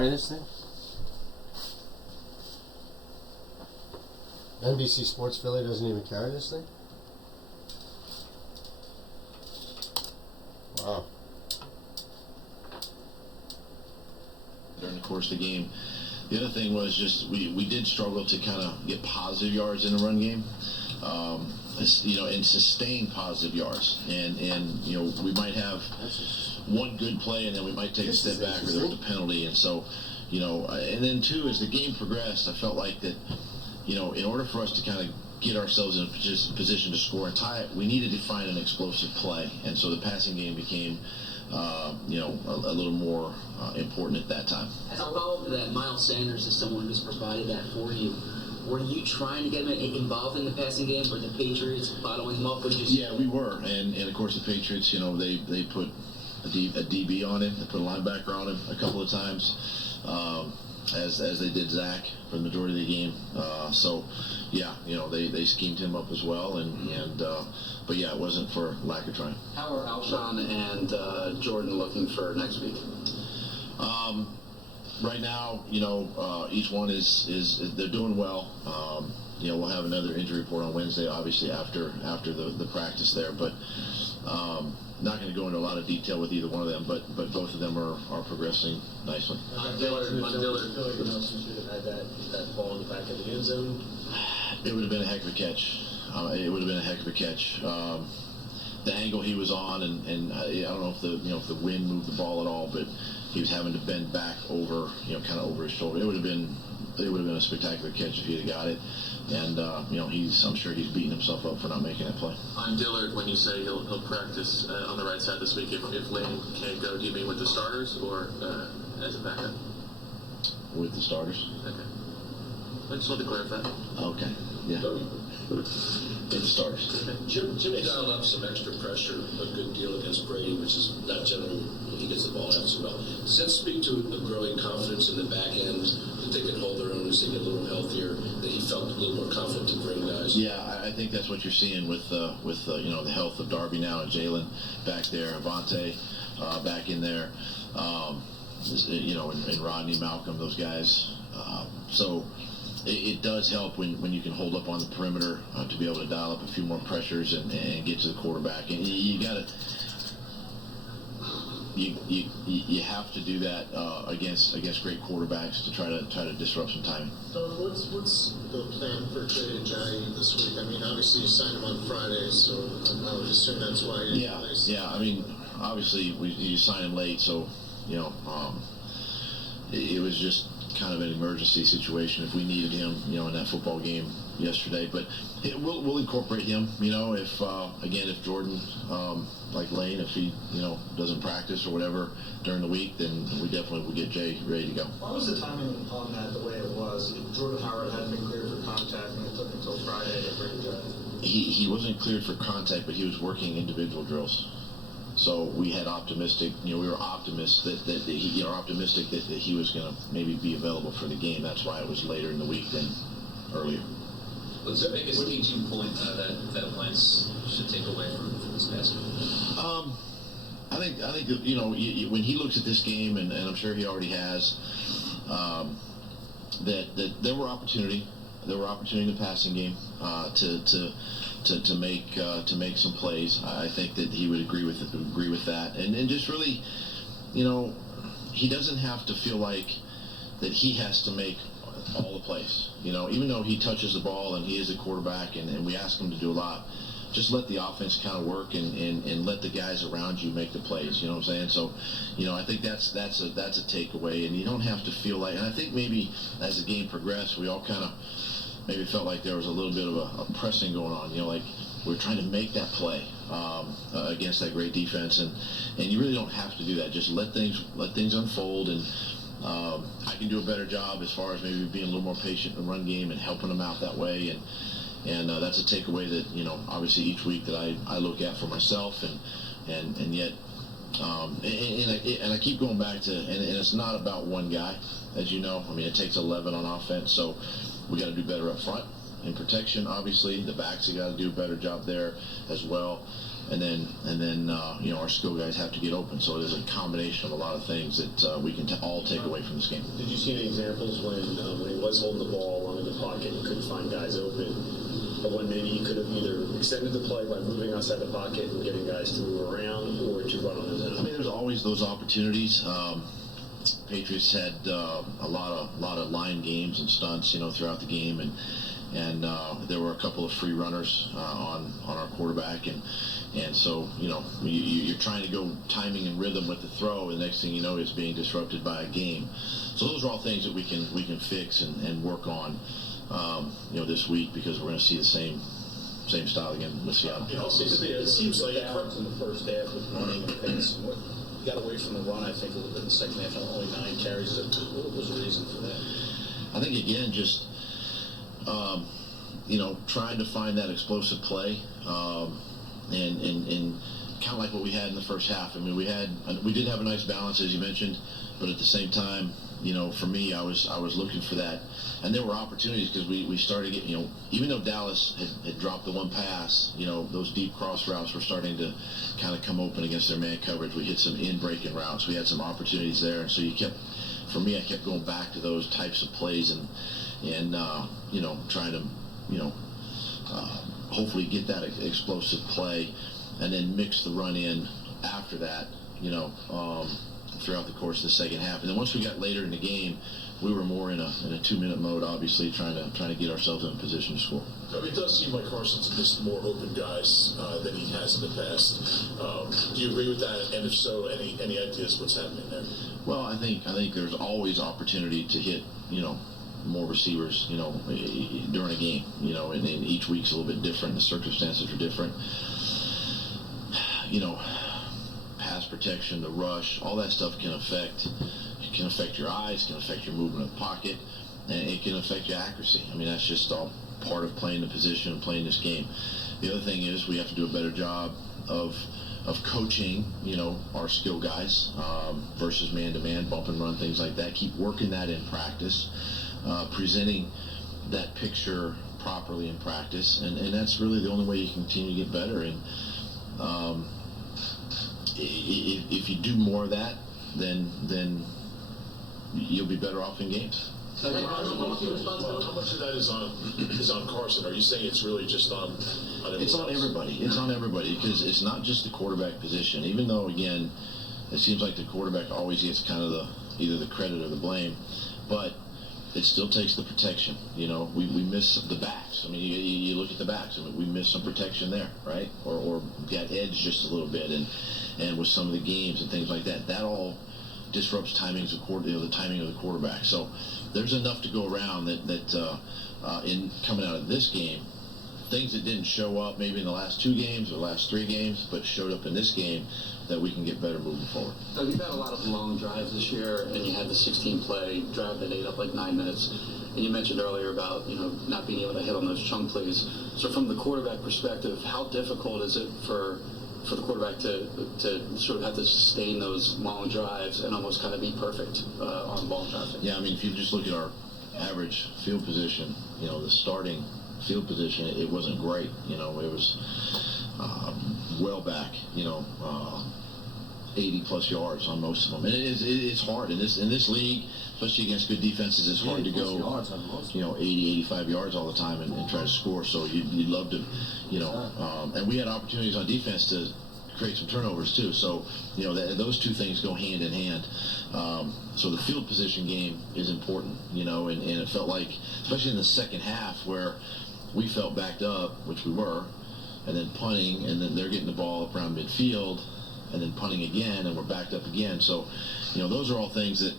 carry this thing? NBC Sports Philly doesn't even carry this thing? Wow. During the course of the game. The other thing was just we did struggle to kind of get positive yards in the run game, and sustain positive yards. And we might have one good play and then we might take a step back or there's a penalty. And so, and then too, as the game progressed, I felt like that, in order for us to kind of get ourselves in a position to score and tie it, we needed to find an explosive play. And so the passing game became a little more important at that time. As a follow-up to that, Miles Sanders is someone who's provided that for you. Were you trying to get him involved in the passing game? Were the Patriots bottling him up? Or just... Yeah, we were. And of course the Patriots, they put a DB on him. They put a linebacker on him a couple of times, as they did Zach for the majority of the game. They schemed him up as well. But yeah, it wasn't for lack of trying. How are Alshon and Jordan looking for next week? Right now, each one is they're doing well. We'll have another injury report on Wednesday, obviously after the practice there, but not going to go into a lot of detail with either one of them, but both of them are progressing nicely. Dillard should have had that ball in the back of the end zone. It would have been a heck of a catch. The angle he was on, and I don't know if the wind moved the ball at all, but he was having to bend back over, kind of over his shoulder. It would have been a spectacular catch if he'd have got it. And I'm sure he's beating himself up for not making that play. On Dillard, when you say he'll practice on the right side this week, if Lane can't go, do you mean with the starters or as a backup? With the starters. Okay. I just wanted to clarify. Okay. Yeah. With the starters. Okay. Jim dialed up some extra pressure a good deal against Brady, which is not generally he gets the ball out so well. Does that speak to a growing confidence in the back end that they can hold their own as they get a little healthier? That he felt a little more confident to bring guys. Yeah, I think that's what you're seeing with the health of Darby now and Jalen back there, Avante back in there, and Rodney, Malcolm, those guys. So it does help when you can hold up on the perimeter to be able to dial up a few more pressures and get to the quarterback. And you got to. You have to do that against great quarterbacks to try to disrupt some timing. So what's the plan for Jay Ajayi this week? I mean, obviously you signed him on Friday, so I would assume that's why you're in place. Yeah. I mean, obviously you signed him late, so it was just kind of an emergency situation if we needed him, in that football game yesterday. But we'll incorporate him. If Jordan, like Lane, if he doesn't practice or whatever during the week, then we definitely will get Jay ready to go. Why was the timing on that the way it was? Jordan Howard hadn't been cleared for contact, and it took until Friday to bring Jay. He wasn't cleared for contact, but he was working individual drills. So we had we were optimistic that he was going to maybe be available for the game. That's why it was later in the week than earlier. What's the biggest teaching point that Wentz should take away from this past game? I think when he looks at this game, and I'm sure he already has, that there were opportunity in the passing game to make some plays. I think that he would agree with that, and just really, he doesn't have to feel like that he has to make all the plays. Even though he touches the ball and he is a quarterback, and we ask him to do a lot, just let the offense kind of work and let the guys around you make the plays. You know what I'm saying? So, I think that's a takeaway, and you don't have to feel like. And I think maybe as the game progressed, we all kind of maybe felt like there was a little bit of a pressing going on. Like we're trying to make that play against that great defense, and you really don't have to do that. Just let things unfold, and I can do a better job as far as maybe being a little more patient in the run game and helping them out that way, and that's a takeaway that obviously each week that I look at for myself, and yet and I keep going back to, and it's not about one guy, as you know. I mean, it takes 11 on offense, so we got to do better up front in protection. Obviously, the backs have got to do a better job there as well. and then our skill guys have to get open. So there's a combination of a lot of things that we can all take away from this game. Did you see any examples when he was holding the ball along in the pocket and couldn't find guys open, but when maybe he could have either extended the play by moving outside the pocket and getting guys to move around, or to run on his own? I mean, there's always those opportunities. Patriots had a lot of line games and stunts, throughout the game, and there were a couple of free runners on our quarterback, and so you're trying to go timing and rhythm with the throw, and the next thing you know is being disrupted by a game. So those are all things that we can fix and work on this week, because we're going to see the same style again with Seattle. It seems like balance in the first half with running and pace. He got away from the run, I think, a little bit in the second half, only 9 carries. What was the reason for that? I think, again, just trying to find that explosive play, and kind of like what we had in the first half. I mean, we did have a nice balance, as you mentioned, but at the same time, for me, I was looking for that, and there were opportunities, because we started getting, even though Dallas had dropped the one pass, those deep cross routes were starting to kind of come open against their man coverage. We hit some in-breaking routes. We had some opportunities there, and so I kept going back to those types of plays and trying to hopefully get that explosive play, and then mix the run in after that, throughout the course of the second half. And then once we got later in the game, we were more in a 2-minute mode, obviously, trying to get ourselves in a position to score. I mean, it does seem like Carson's missed more open guys than he has in the past. Do you agree with that? And if so, any ideas what's happening there? Well, I think there's always opportunity to hit, more receivers, during a game, and each week's a little bit different. The circumstances are different. Pass protection, the rush, all that stuff can affect your eyes, can affect your movement of the pocket, and it can affect your accuracy. I mean, that's just all part of playing the position and playing this game. The other thing is we have to do a better job of coaching, our skill guys versus man-to-man, bump and run, things like that. Keep working that in practice, presenting that picture properly in practice, and that's really the only way you continue to get better. And if you do more of that, then you'll be better off in games. How much of that is on Carson? Are you saying it's really just on everyone It's on else? everybody. It's on everybody, because it's not just the quarterback position. Even though, again, it seems like the quarterback always gets kind of either the credit or the blame, but it still takes the protection. We miss the backs. I mean, you look at the backs. I mean, we miss some protection there, right? Or got edge just a little bit, and with some of the games and things like that, that all disrupts timings of the timing of the quarterback. So there's enough to go around that in coming out of this game, things that didn't show up maybe in the last 2 games or the last 3 games, but showed up in this game, that we can get better moving forward. Doug, you've had a lot of long drives this year, and you had the 16-play drive that ate up like 9 minutes. And you mentioned earlier about not being able to hit on those chunk plays. So from the quarterback perspective, how difficult is it for the quarterback to sort of have to sustain those long drives and almost kind of be perfect on ball traffic? Yeah, I mean, if you just look at our average field position, the starting field position, it wasn't great. It was well back, 80-plus yards on most of them. And it's hard in this league, especially against good defenses. It's hard to go, 80, 85 yards all the time and try to score. So you'd love to, and we had opportunities on defense to create some turnovers too. So those two things go hand in hand. So the field position game is important, and it felt like, especially in the second half, where we felt backed up, which we were, and then punting, and then they're getting the ball up around midfield, and then punting again, and we're backed up again. So, those are all things that,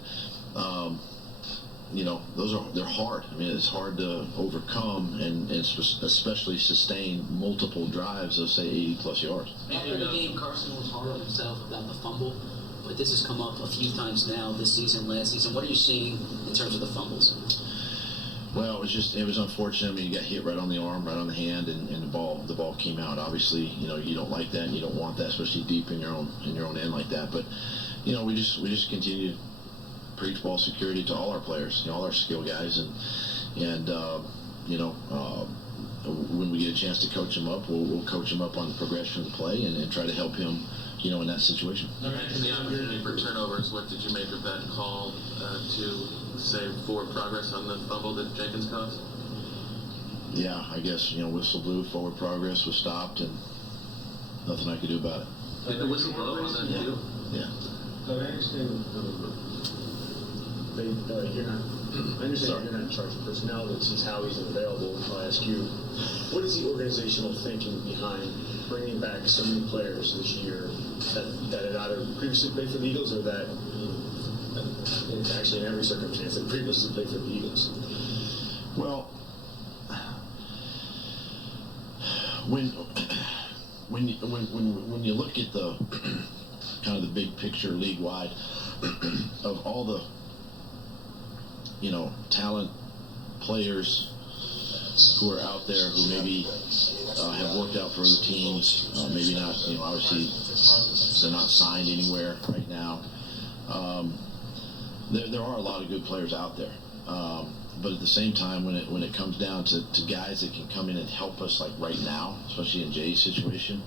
they're hard. I mean, it's hard to overcome and especially sustain multiple drives of, say, 80-plus yards. After the game, Carson was hard on himself about the fumble, but this has come up a few times now this season, last season. What are you seeing in terms of the fumbles? Well, it was unfortunate. I mean, you got hit right on the arm, right on the hand, and the ball came out. Obviously, you don't like that, and you don't want that, especially deep in your own end like that. But, we just continue to preach ball security to all our players, all our skill guys, and when we get a chance to coach him up, we'll coach him up on the progression of the play and try to help him, in that situation. You mentioned the opportunity for turnovers. What did you make of that call to say forward progress on the fumble that Jenkins caused? Yeah, I guess, whistle blew, forward progress was stopped, and nothing I could do about it. Did the whistle blow on that too? Yeah. I understand I understand you're not in charge of personnel, but since Howie's available, I'll ask you, what is the organizational thinking behind bringing back so many players this year that had either previously played for the Eagles or that, it's actually in every circumstance, that previously played for the Eagles? Well, when you look at the kind of the big picture league wide of all the talent players who are out there who maybe have worked out for other teams, maybe not, obviously they're not signed anywhere right now. There are a lot of good players out there. But at the same time, when it comes down to guys that can come in and help us, like right now, especially in Jay's situation,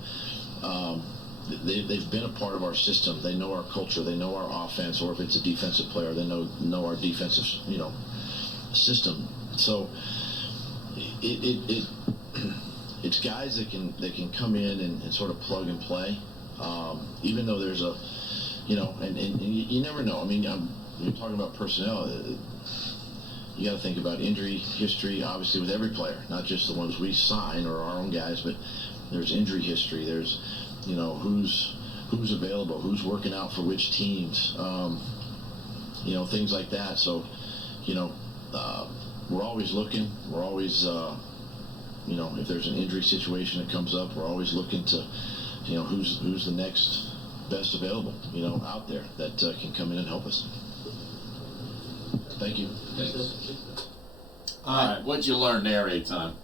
they've been a part of our system. They know our culture. They know our offense, or if it's a defensive player, they know our defensive, system. So it's guys that can come in and sort of plug and play, even though there's a, and you never know. I mean, you're talking about personnel. You got to think about injury history, obviously, with every player, not just the ones we sign or our own guys, but there's injury history. There's, who's available, who's working out for which teams, things like that. So, we're always looking. We're always, if there's an injury situation that comes up, we're always looking to, who's the next best available, out there that can come in and help us. Thank you. All right, what'd you learn there, Eitan?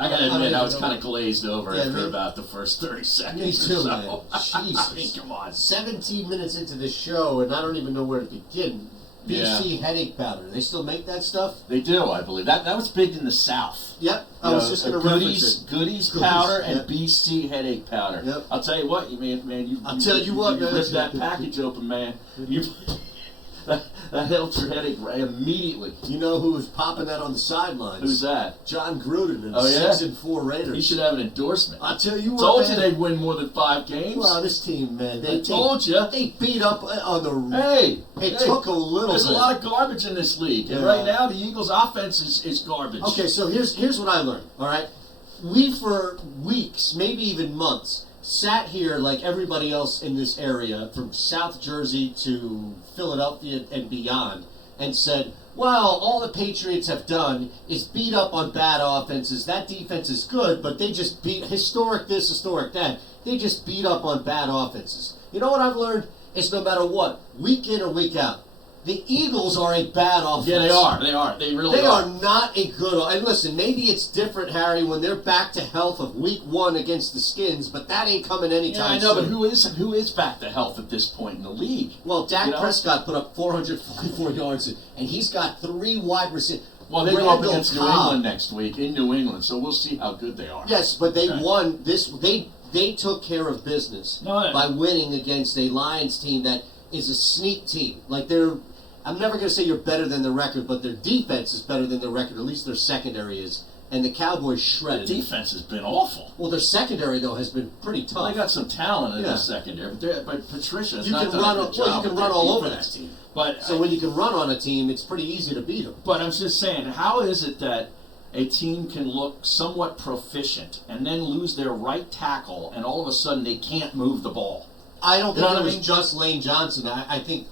I gotta I admit, don't I was know kind of what- glazed over Yeah, after me- about the first 30 seconds. Me too, or so. man. Jesus. I mean, come on. 17 minutes into the show, and I don't even know where to begin. BC headache powder. They still make that stuff? They do, I believe. That was big in the South. Yep. I was just going to reference it. Goodies powder and Yep. BC headache powder. Yep. I'll tell you what, I'll tell you what, man. ripped that package open, man. That helped your headache immediately. You know who was popping that on the sidelines? Who's that? John Gruden and Oh, yeah? 6-4 Raiders. He should have an endorsement. I'll tell you what, Told man. you they'd win more than 5 games. Well, this team, man. I told you. They beat up on the... Hey, It took a little There's bit. a lot of garbage in this league, and Yeah. right now the Eagles' offense is garbage. Okay, so here's what I learned, all right? We, for weeks, maybe even months, sat here like everybody else in this area, from South Jersey to Philadelphia and beyond, and said, well, all the Patriots have done is beat up on bad offenses. That defense is good, but they just beat historic this, historic that. They just beat up on bad offenses. You know what I've learned? It's no matter what, week in or week out, the Eagles are a bad offense. Yeah, they are. They really They are. are not a good. And listen, maybe it's different, Harry, when they're back to health of week 1 against the Skins, but that ain't coming anytime Yeah, I know, soon. but who is back to health at this point in the league? Well, Dak You know? Prescott put up 444 yards, and he's got 3 wide receivers. Well, they go up against New England next week in New England, so we'll see how good they are. Yes, but they Okay. won this. They took care of business by winning against a Lions team that is a sneak team. Like I'm never going to say you're better than the record, but their defense is better than their record. At least their secondary is. And the Cowboys shredded. The defense has been awful. Well, their secondary though has been pretty tough. Well, they got some talent in Yeah. the secondary, but Patricia's You not can done run. a good job You can with run their all over that defense. team. But So when you can run on a team, it's pretty easy to beat them. But I'm just saying, how is it that a team can look somewhat proficient and then lose their right tackle, and all of a sudden they can't move the ball? I don't You think know it what I was mean? just Lane Johnson. I think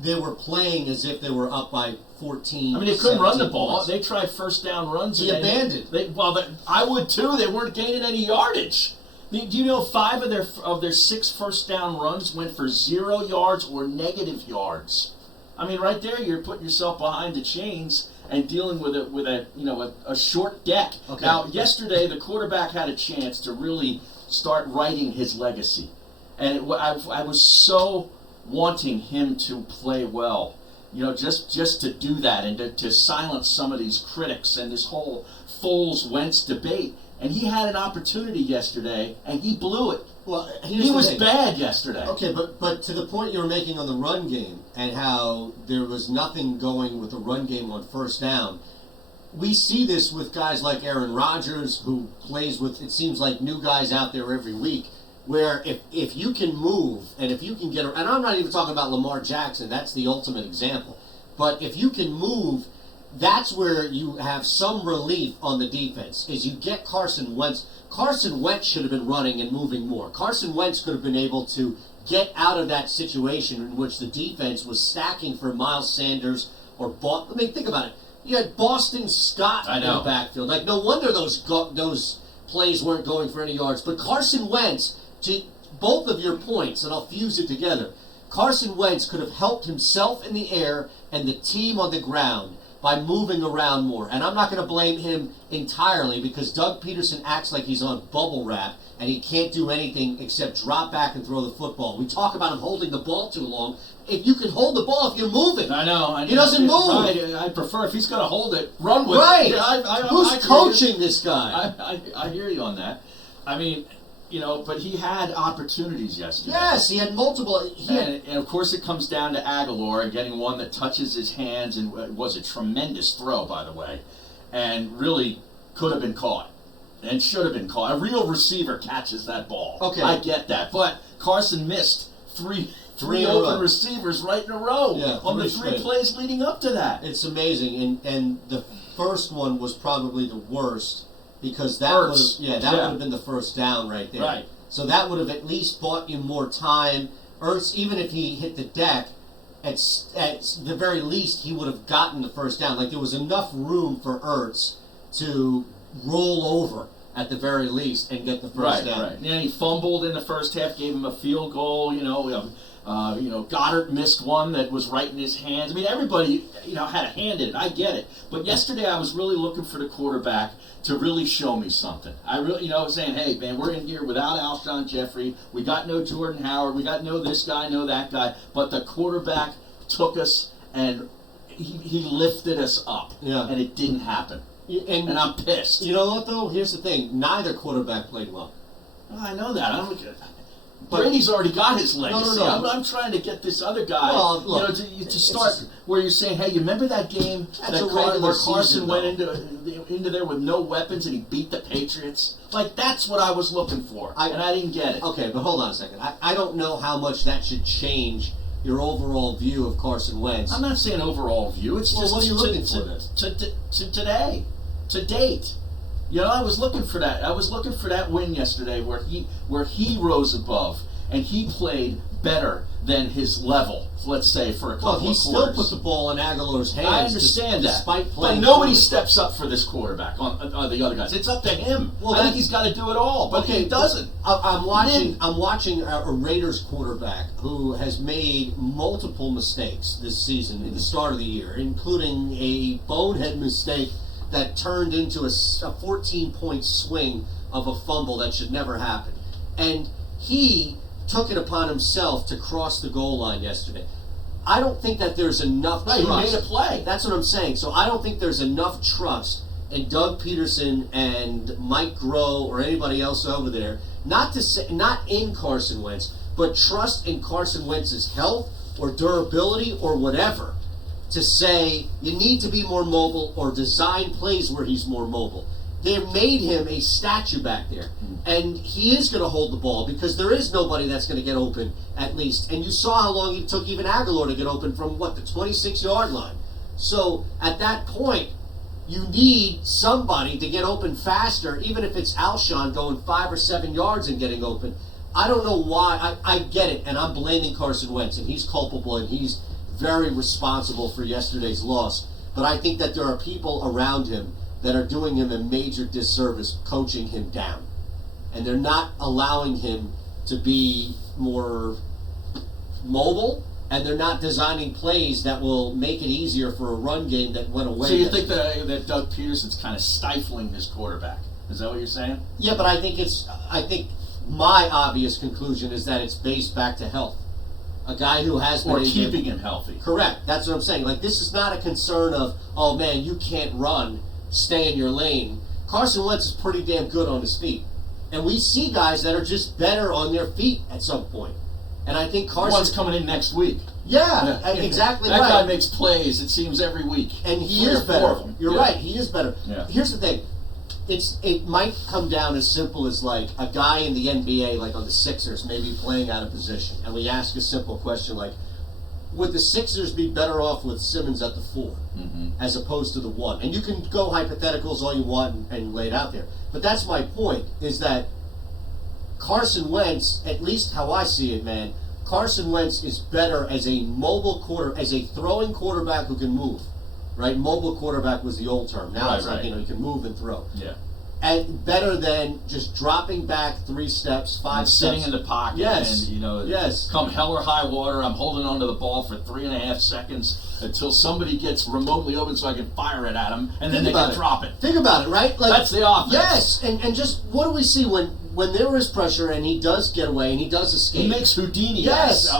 they were playing as if they were up by 14. I mean, they couldn't run the 17 ball. points. They tried first down runs. He and abandoned. I would too. They weren't gaining any yardage. I mean, do you know 5 of their 6 first down runs went for 0 yards or negative yards? I mean, right there, you're putting yourself behind the chains and dealing with a short deck. Okay. Now, yesterday the quarterback had a chance to really start writing his legacy, and I was so wanting him to play well. just to do that and to silence some of these critics and this whole Foles-Wentz debate. And he had an opportunity yesterday, and he blew it. Well, he was bad yesterday. Okay, but to the point you were making on the run game and how there was nothing going with the run game on first down, we see this with guys like Aaron Rodgers, who plays with, it seems like, new guys out there every week, where if you can move and if you can get, and I'm not even talking about Lamar Jackson, that's the ultimate example, but if you can move, that's where you have some relief on the defense, is you get Carson Wentz. Carson Wentz should have been running and moving more. Carson Wentz could have been able to get out of that situation in which the defense was stacking for Miles Sanders or think about it. You had Boston Scott in the backfield. Like, no wonder those plays weren't going for any yards. But Carson Wentz, to both of your points, and I'll fuse it together, Carson Wentz could have helped himself in the air and the team on the ground by moving around more. And I'm not going to blame him entirely, because Doug Peterson acts like he's on bubble wrap and he can't do anything except drop back and throw the football. We talk about him holding the ball too long. If you can hold the ball, if you're moving. I know. He doesn't move. Right. I prefer, if he's going to hold it, run with it. Right. Who's coaching this guy? I hear you on that. I mean, but he had opportunities yesterday. Yes, he had multiple. And of course it comes down to Aguilar getting one that touches his hands, and it was a tremendous throw, by the way, and really could have been caught and should have been caught. A real receiver catches that ball. Okay. I get that. But Carson missed three open receivers right in a row on the three plays leading up to that. It's amazing. And the first one was probably the worst, because that would have been the first down right there. Right. So that would have at least bought you more time. Ertz, even if he hit the deck, at the very least he would have gotten the first down. Like, there was enough room for Ertz to roll over at the very least and get the first down. Right. Yeah, he fumbled in the first half, gave him a field goal. Goddard missed one that was right in his hands. I mean, everybody, had a hand in it. I get it. But yesterday I was really looking for the quarterback to really show me something. I really, saying, hey, man, we're in here without Alshon Jeffrey. We got no Jordan Howard. We got no this guy, no that guy. But the quarterback took us and he lifted us up. Yeah. And it didn't happen. And I'm pissed. You know what, though? Here's the thing. Neither quarterback played well. I know that. Brady's already got his legacy. No. I'm trying to get this other guy, to start where you're saying, hey, you remember that game where Carson went into there with no weapons and he beat the Patriots? Like, that's what I was looking for, and I didn't get it. Okay, but hold on a second. I don't know how much that should change your overall view of Carson Wentz. I'm not saying overall view. It's just what are you looking for today, to date. I was looking for that. I was looking for that win yesterday where he rose above and he played better than his level, let's say, for a couple of quarters. Well, he still put the ball in Aguilar's hands. I understand that. Despite playing. But nobody steps up for this quarterback on the other guys. It's up to him. Well, I think he's got to do it all, but he doesn't. I'm watching a Raiders quarterback who has made multiple mistakes this season in the start of the year, including a bonehead mistake that turned into a 14-point swing of a fumble that should never happen. And he took it upon himself to cross the goal line yesterday. I don't think that there's enough trust. He made a play. That's what I'm saying. So I don't think there's enough trust in Doug Peterson and Mike Groh or anybody else over there, not in Carson Wentz, but trust in Carson Wentz's health or durability or whatever, to say you need to be more mobile or design plays where he's more mobile. They made him a statue back there. And he is going to hold the ball because there is nobody that's going to get open, at least. And you saw how long it took even Aguilar to get open from, the 26-yard line. So at that point, you need somebody to get open faster, even if it's Alshon going 5 or 7 yards and getting open. I don't know why. I get it, and I'm blaming Carson Wentz, and he's culpable, and he's very responsible for yesterday's loss. But I think that there are people around him that are doing him a major disservice, coaching him down. And they're not allowing him to be more mobile, and they're not designing plays that will make it easier for a run game that went away. So you think that Doug Peterson's kind of stifling his quarterback? Is that what you're saying? Yeah, but I think my obvious conclusion is that it's based back to health. a guy who has been or injured. keeping him healthy. Correct. That's what I'm saying. Like, this is not a concern of, oh man, you can't run, stay in your lane. Carson Wentz is pretty damn good on his feet. And we see guys that are just better on their feet at some point. And I think Carson... One's coming in next week. Yeah, exactly that right. That guy makes plays, it seems, every week. And he 3 is or 4 better. of them. You're right, he is better. Yeah. Here's the thing. It might come down as simple as like a guy in the NBA, like on the Sixers, maybe playing out of position. And we ask a simple question like, would the Sixers be better off with Simmons at the 4 as opposed to the 1? And you can go hypotheticals all you want and lay it out there. But that's my point, is that Carson Wentz, at least how I see it, man, Carson Wentz is better as a as a throwing quarterback who can move. Right? Mobile quarterback was the old term. Now it's like, he can move and throw. Yeah. And better than just dropping back 3 steps, 5 and steps. sitting in the pocket. Yes. And, yes. Come hell or high water, I'm holding onto the ball for 3.5 seconds until somebody gets remotely open so I can fire it at them, and then they can drop it. Think about it, right? Like, that's the offense. Yes, and just what do we see when there is pressure and he does get away and he does escape? He makes Houdini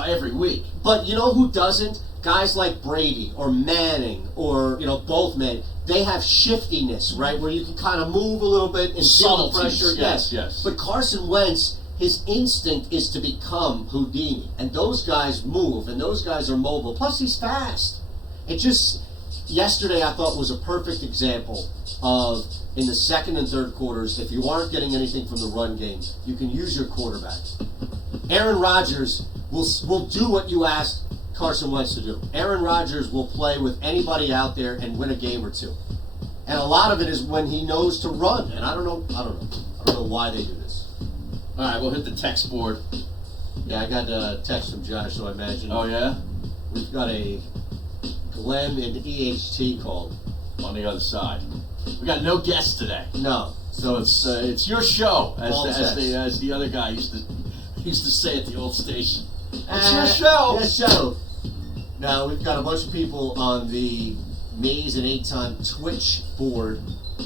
every week. But you know who doesn't? Guys like Brady or Manning or, both men, they have shiftiness, right? Where you can kind of move a little bit and feel the pressure. Yes. But Carson Wentz, his instinct is to become Houdini. And those guys move and those guys are mobile. Plus he's fast. Yesterday I thought was a perfect example of, in the second and third quarters, if you aren't getting anything from the run game, you can use your quarterback. Aaron Rodgers will do what you asked Carson Wentz to do. Aaron Rodgers will play with anybody out there and win a game or 2. And a lot of it is when he knows to run. And I don't know why they do this. All right, we'll hit the text board. Yeah, I got a text from Josh, so I imagine. Oh, yeah? We've got a Glenn and EHT called. On the other side. We got no guests today. No. So it's your show, as the other guy used to say at the old station. It's your show. Your show. Now, we've got a bunch of people on the Maze and Aton Twitch board,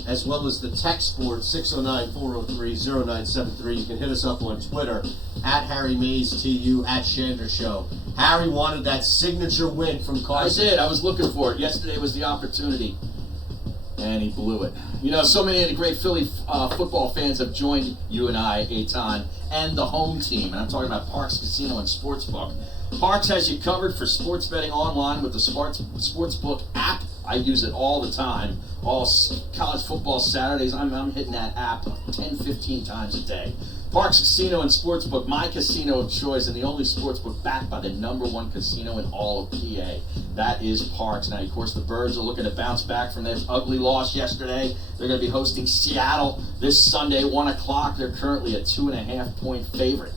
as well as the text board, 609-403-0973. You can hit us up on Twitter, at Harry Mays TU, at Shander Show. Harry wanted that signature win from Carson. I did. I was looking for it. Yesterday was the opportunity, and he blew it. So many of the great Philly football fans have joined you and I, Aton, and the home team. And I'm talking about Parks Casino and Sportsbook. Parks has you covered for sports betting online with the Sportsbook app. I use it all the time. All college football Saturdays, I'm hitting that app 10, 15 times a day. Parks Casino and Sportsbook, my casino of choice, and the only sportsbook backed by the #1 casino in all of PA. That is Parks. Now, of course, the Birds are looking to bounce back from their ugly loss yesterday. They're going to be hosting Seattle this Sunday, 1 o'clock. They're currently a 2.5-point favorite.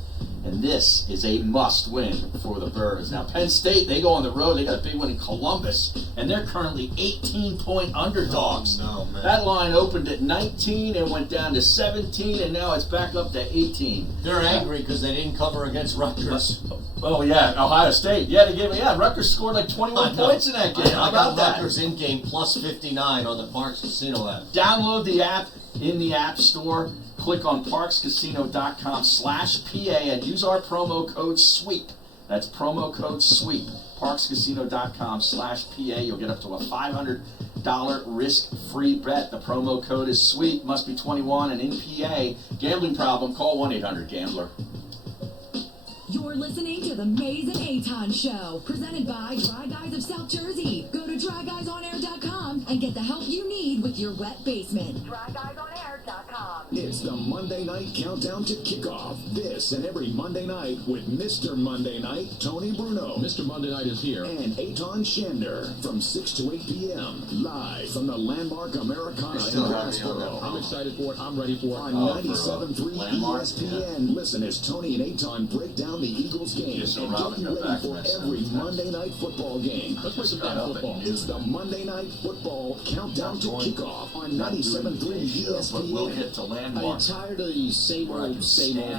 And this is a must-win for the Birds. Now, Penn State, they go on the road. They got a big one in Columbus, and they're currently 18-point underdogs. Oh, no, man. That line opened at 19 and went down to 17, and now it's back up to 18. They're angry because they didn't cover against Rutgers. Oh, yeah, Ohio State. Rutgers scored like 21 points in that game. How about that? Rutgers in-game plus 59 on the Parks Casino app. Download the app in the App Store. Click on parkscasino.com/PA and use our promo code SWEEP. That's promo code SWEEP. Parkscasino.com/PA. You'll get up to a $500 risk-free bet. The promo code is SWEEP. Must be 21 and in PA. Gambling problem? Call 1-800-GAMBLER. You're listening to the Mays and Aton Show, presented by Dry Guys of South Jersey. Go to dryguysonair.com and get the help you need with your wet basement. dryguysonair.com. It's the Monday Night Countdown to Kickoff. This and every Monday night with Mr. Monday Night, Tony Bruno. Mr. Monday Night is here. And Aton Shander from 6 to 8 p.m. Live from the Landmark Americana in Glassboro. I'm excited for it. I'm ready for it. On 97.3 ESPN. Listen as Tony and Aton break down the Eagles game and get you ready for every Monday night football game. Let's play some damn football. It's the Monday Night Football Countdown to Kickoff on 97.3 ESPN. But we'll get to Are you landmark. tired of the same old,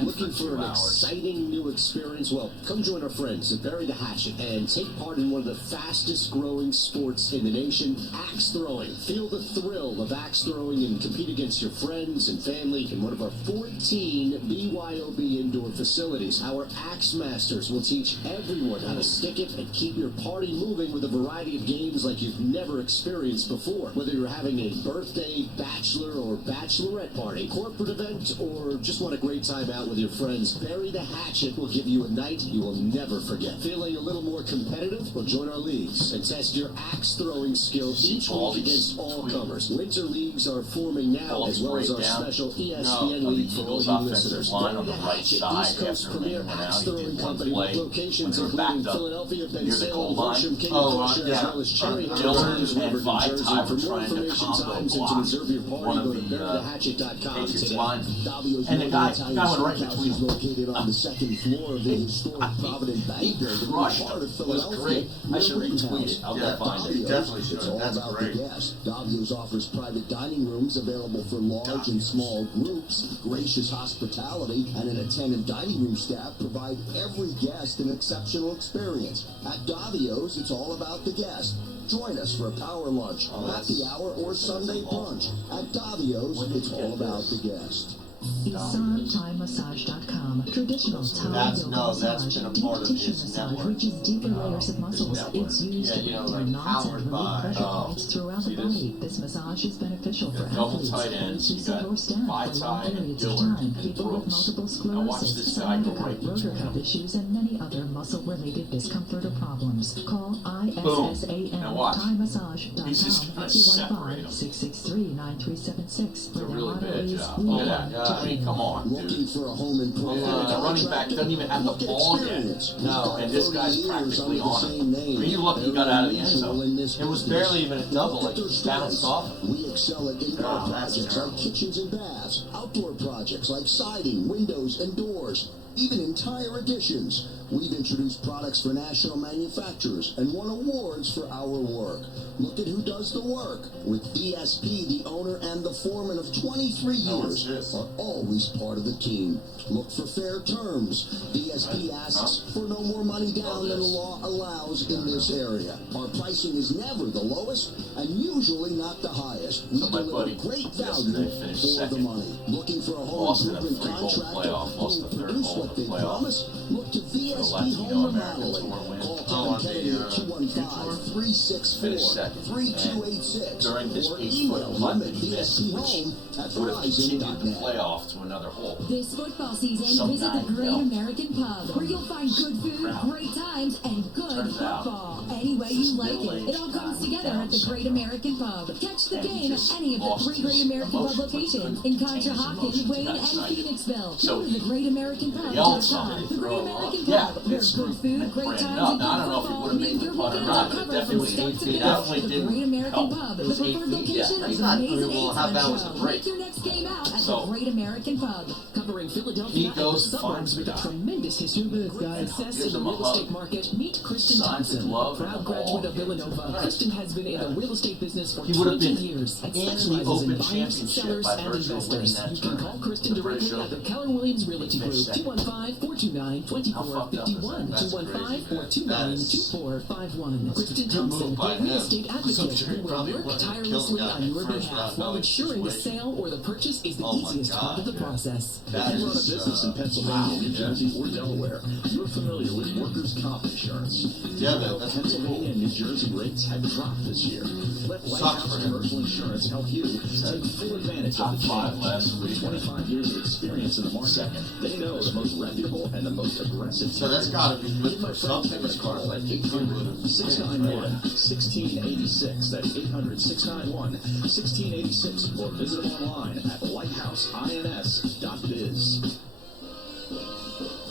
looking for an exciting new experience? Well, come join our friends at Bury the Hatchet and take part in one of the fastest growing sports in the nation, axe throwing. Feel the thrill of axe throwing and compete against your friends and family in one of our 14 BYOB indoor facilities. Our axe masters will teach everyone how to stick it and keep your party moving with a variety of games like you've never experienced before. Whether you're having a birthday, bachelor, or bachelorette party, corporate event, or just want a great time out with your friends, Bury the Hatchet will give you a night you will never forget. Feeling a little more competitive? Well, join our leagues and test your axe throwing skill each week against all comers. Winter leagues are forming now, as well as our special ESPN league for all you listeners. Bury the Hatchet, East Coast premier axe throwing company with locations including Philadelphia, Ben Salem, Horsham, King of Prussia, as well as Cherry Hill, Woburn, New Jersey. For more information, times, and to reserve your party, go to burythehatchet.com today. And the guy went right between is located on the second floor of the historic Provident Bank building, part of Philadelphia. I should retweet it. I'll find it. Definitely should. It's all about the guest. Davio's offers private dining rooms available for large and small groups. Gracious hospitality and an attentive dining room staff provide every guest an exceptional experience. At Davio's, it's all about the guest. Join us for a power lunch, happy hour, or Sunday brunch. At Davio's, it's all about the guest. IsanThaiMassage.com. Traditional Thai yoga massage, deep tissue massage reaches deeper layers of muscles. It's used to break knots and relieve pressure points throughout the body. This massage is beneficial for athletes, those who sit or stand for long periods of time, people with multiple sclerosis, sciatica, rotor cuff issues, and many other muscle-related discomfort or problems. Call ISSAN-ThaiMassage.com at 215-663-9376. It's a really bad job. Look at that. I mean, come on, dude. Looking for a home improvement The running back doesn't even have the ball yet. No, and this guy's practically on it. I mean, you look, he got out of the end zone. It was barely even a double, like bounced off. We excel at indoor projects like kitchens and baths, outdoor projects like siding, windows, and doors, even entire additions. We've introduced products for national manufacturers and won awards for our work. Look at who does the work. With DSP, the owner and the foreman of 23 years are always part of the team. Look for fair terms. DSP asks for no more money down than the law allows in this area. Our pricing is never the lowest and usually not the highest. We deliver great value for the money. Looking for a home improvement contractor who will produce what they promise? Look to VSP Home Remodeling. Call Tom Kennedy at 215-364-3286 or email them at vsphome@verizon.net. Playoff to another hole. This football season, visit the Great American Pub, where you'll find good food, great times, and good football. Any way you like it. It all comes together at the Great American Pub. Catch the game at any of the 3 Great American Pub locations in Conshohocken, Wayne, and Phoenixville. Go to thegreatamericanpub.com. The Great American Pub, where good food, great times, and good football mean your weekends are covered from start to finish. The Great American Pub, the preferred location of the Amazing Eitan Show. Make your next game out at the Great American Pub. Covering Philadelphia and the suburbs with a tremendous history of success in the real estate market. Meet Kristen Thompson, a proud graduate of Villanova. Kristen has been in the real estate business for 20 years and specializes in buyers, sellers, and investors. You can call Kristen directly at the Keller Williams Realty Group, 215-429-2451, 215-429-2451. Kristen Thompson, a real estate advocate who will work tirelessly on your behalf while ensuring the sale or the purchase is the easiest part of the process. If you run a business in Pennsylvania, New Jersey, or Delaware, you're familiar with workers' comp insurance. Pennsylvania and New Jersey rates have dropped this year. Let Lighthouse Commercial Insurance help you take full advantage of the change. With 25 years of experience in the market, they know the most reputable and the most aggressive. So that's got to be good for something as far as like 800-691-1686. That's 800-691-1686. Or visit them online at lighthouse.ins.biz.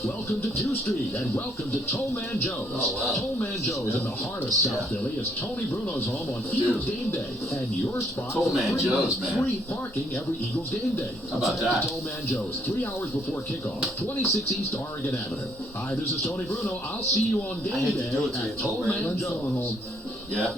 Welcome to 2 Street and welcome to Toll Man Joe's. Toll Man Joe's in the heart of South Philly is Tony Bruno's home on Eagles game day. And your spot Toll Man Joe's, man. Free parking every Eagles game day. How about that? Toll Man Joe's, 3 hours before kickoff, 26 East Oregon Avenue. Hi, this is Tony Bruno. I'll see you on game day at Toll Man Joe's. Yeah.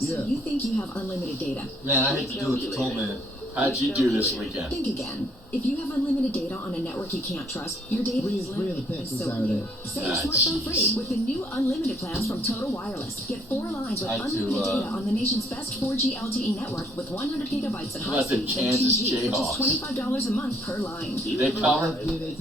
So you think you have unlimited data? Man, I hate to do it to Toll Man. How'd you do this weekend? Think again. If you have unlimited data on a network you can't trust, your data is limited, and so are you. Set your smartphone free with the new unlimited plans from Total Wireless. Get 4 lines with unlimited data on the nation's best 4G LTE network with 100 gigabytes at high speed and 2G for just $25 a month per line. They call it. Get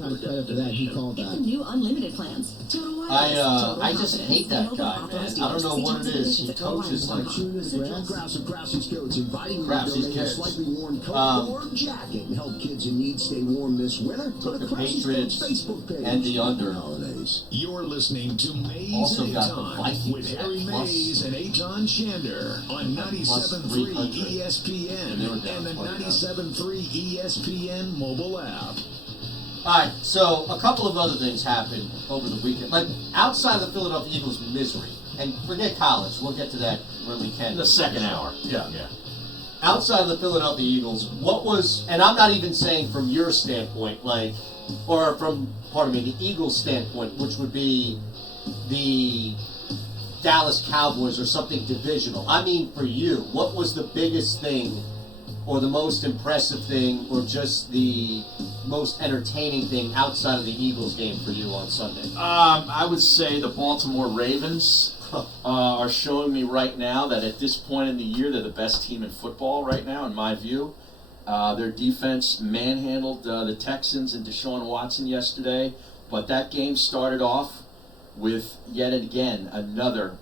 the new unlimited plans. Total Wireless. I just hate that guy, man. I don't know what it is. He coaches like Krause's Coats inviting you to Krause's donate a Kids. slightly worn coat or jacket and help kids in need stay warm this winter. Go to the Krause's Patriots Coats Facebook page. and the under. Holidays. You're listening to Mays Also and got the Aton Vikings with at Harry plus- Mays and Aton Shander on plus 97.3 300. ESPN And they were down and the 20 now. 97.3 ESPN mobile app. Alright, so a couple of other things happened over the weekend. Like, outside of the Philadelphia Eagles' misery, and forget college, we'll get to that when we can. The second hour. Yeah. Outside of the Philadelphia Eagles, what was, and I'm not even saying from your standpoint, like, or from, pardon me, the Eagles' standpoint, which would be the Dallas Cowboys or something divisional. I mean, for you, what was the biggest thing, or the most impressive thing, or just the most entertaining thing outside of the Eagles game for you on Sunday? I would say the Baltimore Ravens are showing me right now that at this point in the year, they're the best team in football right now, in my view. Their defense manhandled the Texans and Deshaun Watson yesterday, but that game started off with, yet again, another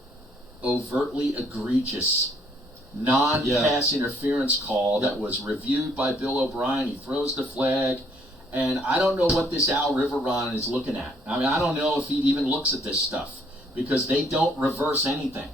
overtly egregious non-pass interference call that was reviewed by Bill O'Brien. He throws the flag, and I don't know what this Al Riveron is looking at. I mean, I don't know if he even looks at this stuff, because they don't reverse anything.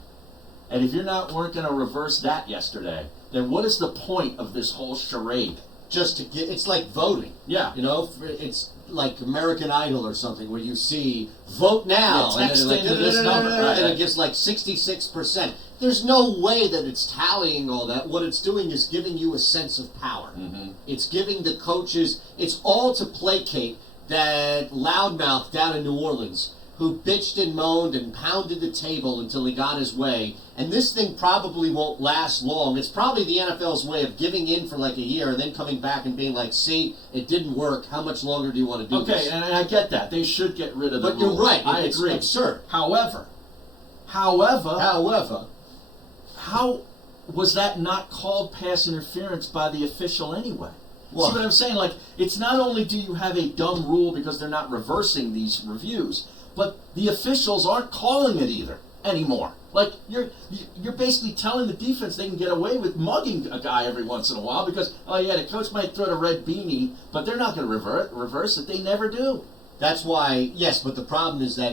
And if weren't going to reverse that yesterday, then what is the point of this whole charade? Just to get, it's like voting. Yeah. You know, it's like American Idol or something where you see vote now, Yeah, text and then into this number, right? and it gives like 66%. There's no way that it's tallying all that. What it's doing is giving you a sense of power. Mm-hmm. It's giving the coaches, it's all to placate that loudmouth down in New Orleans who bitched and moaned and pounded the table until he got his way. And this thing probably won't last long. It's probably the NFL's way of giving in for like a year and then coming back and being like, see, it didn't work. How much longer do you want to do this? Okay, and I get that. They should get rid of the But you're rule. right. I It's agree. absurd. However, how was that not called pass interference by the official anyway? Well, see what I'm saying? Like, it's not only do you have a dumb rule because they're not reversing these reviews, but the officials aren't calling it either anymore. Like, you're basically telling the defense they can get away with mugging a guy every once in a while because, oh yeah, the coach might throw the red beanie, but they're not going to reverse it. They never do. That's why, yes, but the problem is that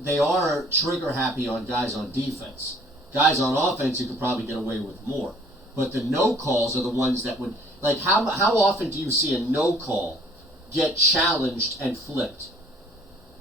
they are trigger happy on guys on defense. Guys on offense, you could probably get away with more. But the no calls are the ones that would, like, how often do you see a no call get challenged and flipped?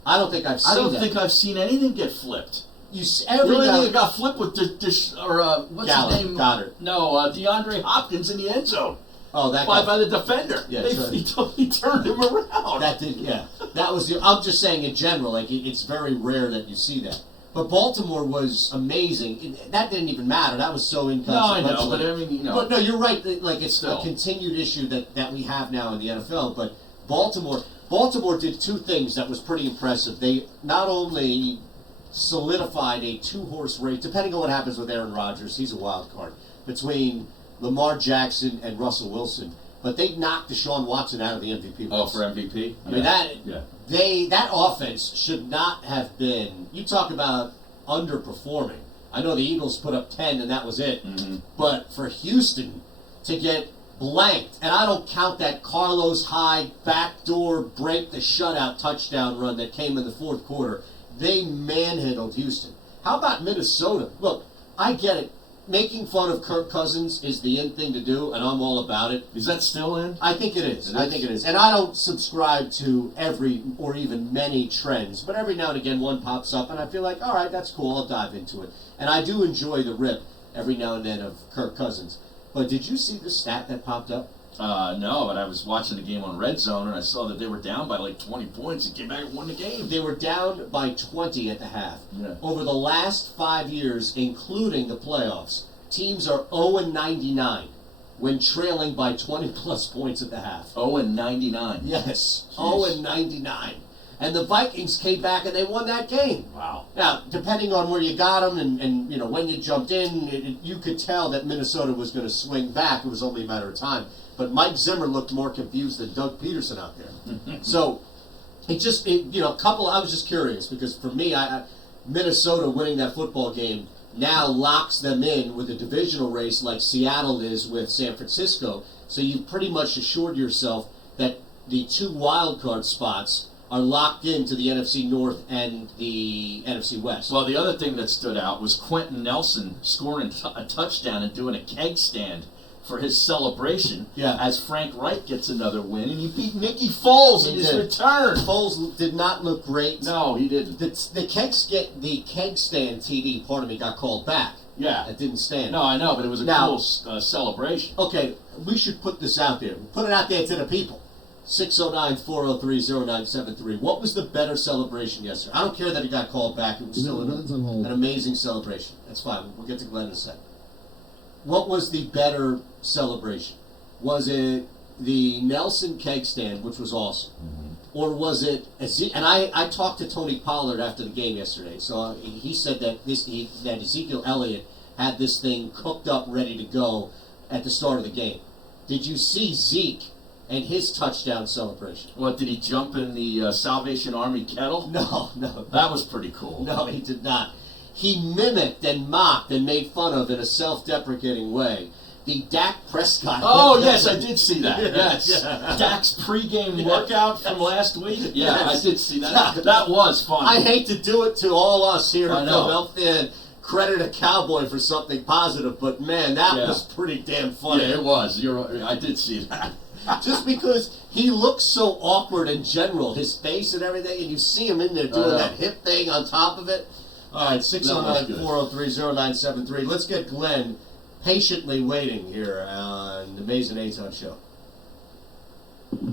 I don't think I've seen that. I don't think I've seen anything get flipped. The only thing that got flipped with what's Goddard, his name? Goddard. No, DeAndre Hopkins in the end zone. Oh, that by the defender. Yeah, he turned him around. That did, yeah. That was I'm just saying in general, like it's very rare that you see that. But Baltimore was amazing. That didn't even matter. That was so inconsequential. No, I know, but I mean, But no, you're right. Like it's a continued issue that we have now in the NFL. But Baltimore did two things that was pretty impressive. They not only solidified a 2-horse race, depending on what happens with Aaron Rodgers, he's a wild card, between Lamar Jackson and Russell Wilson, but they knocked Deshaun Watson out of the MVP race. Oh, for MVP? I mean, that offense should not have been, you talk about underperforming. I know the Eagles put up 10 and that was it, but for Houston to get blanked, and I don't count that Carlos Hyde backdoor break the shutout touchdown run that came in the fourth quarter. They manhandled Houston. How about Minnesota? Look, I get it. Making fun of Kirk Cousins is the in thing to do, and I'm all about it. Is that still in? I think it is. I think it is. And I don't subscribe to every or even many trends, but every now and again one pops up, and I feel like, all right, that's cool, I'll dive into it. And I do enjoy the rip every now and then of Kirk Cousins. But did you see the stat that popped up? No, but I was watching the game on Red Zone, and I saw that they were down by like 20 points and came back and won the game. They were down by 20 at the half. Yeah. Over the last 5 years, including the playoffs, teams are 0-99 when trailing by 20-plus points at the half. 0-99. Yes, Jeez. 0-99. And the Vikings came back and they won that game. Wow. Now, depending on where you got them and you know when you jumped in, you could tell that Minnesota was going to swing back. It was only a matter of time. But Mike Zimmer looked more confused than Doug Peterson out there. So, I was just curious because for me, Minnesota winning that football game now locks them in with a divisional race like Seattle is with San Francisco. So you've pretty much assured yourself that the 2 wild card spots are locked into the NFC North and the NFC West. Well, the other thing that stood out was Quentin Nelson scoring a touchdown and doing a keg stand for his celebration as Frank Reich gets another win, and he beat Nicky Foles in his return. Foles did not look great. No, he didn't. The keg stand TD, got called back. Yeah. It didn't stand. No, I know, but it was a cool celebration. Okay, we should put this out there. Put it out there to the people. 609-403-0973. What was the better celebration yesterday? I don't care that it got called back. It was still an amazing celebration. That's fine. We'll get to Glenn in a second. What was the better celebration? Was it the Nelson keg stand, which was awesome? Or was it, and I talked to Tony Pollard after the game yesterday, so he said that that Ezekiel Elliott had this thing cooked up, ready to go at the start of the game. Did you see Zeke and his touchdown celebration? What, did he jump in the Salvation Army kettle? No. That was pretty cool. No, he did not. He mimicked and mocked and made fun of in a self-deprecating way the Dak Prescott. Oh, yes, I did see that. Yes. Yeah. Dak's pregame workout from last week. Yeah, Yes. I did see that. That was fun. I hate to do it to all us here in I know. Philadelphia and credit a cowboy for something positive, but man, that was pretty damn funny. Yeah, it was. I did see that. Just because he looks so awkward in general, his face and everything, and you see him in there doing that hip thing on top of it. All right, 609-403-0973. Let's get Glenn patiently waiting here on the Mays and Aton show.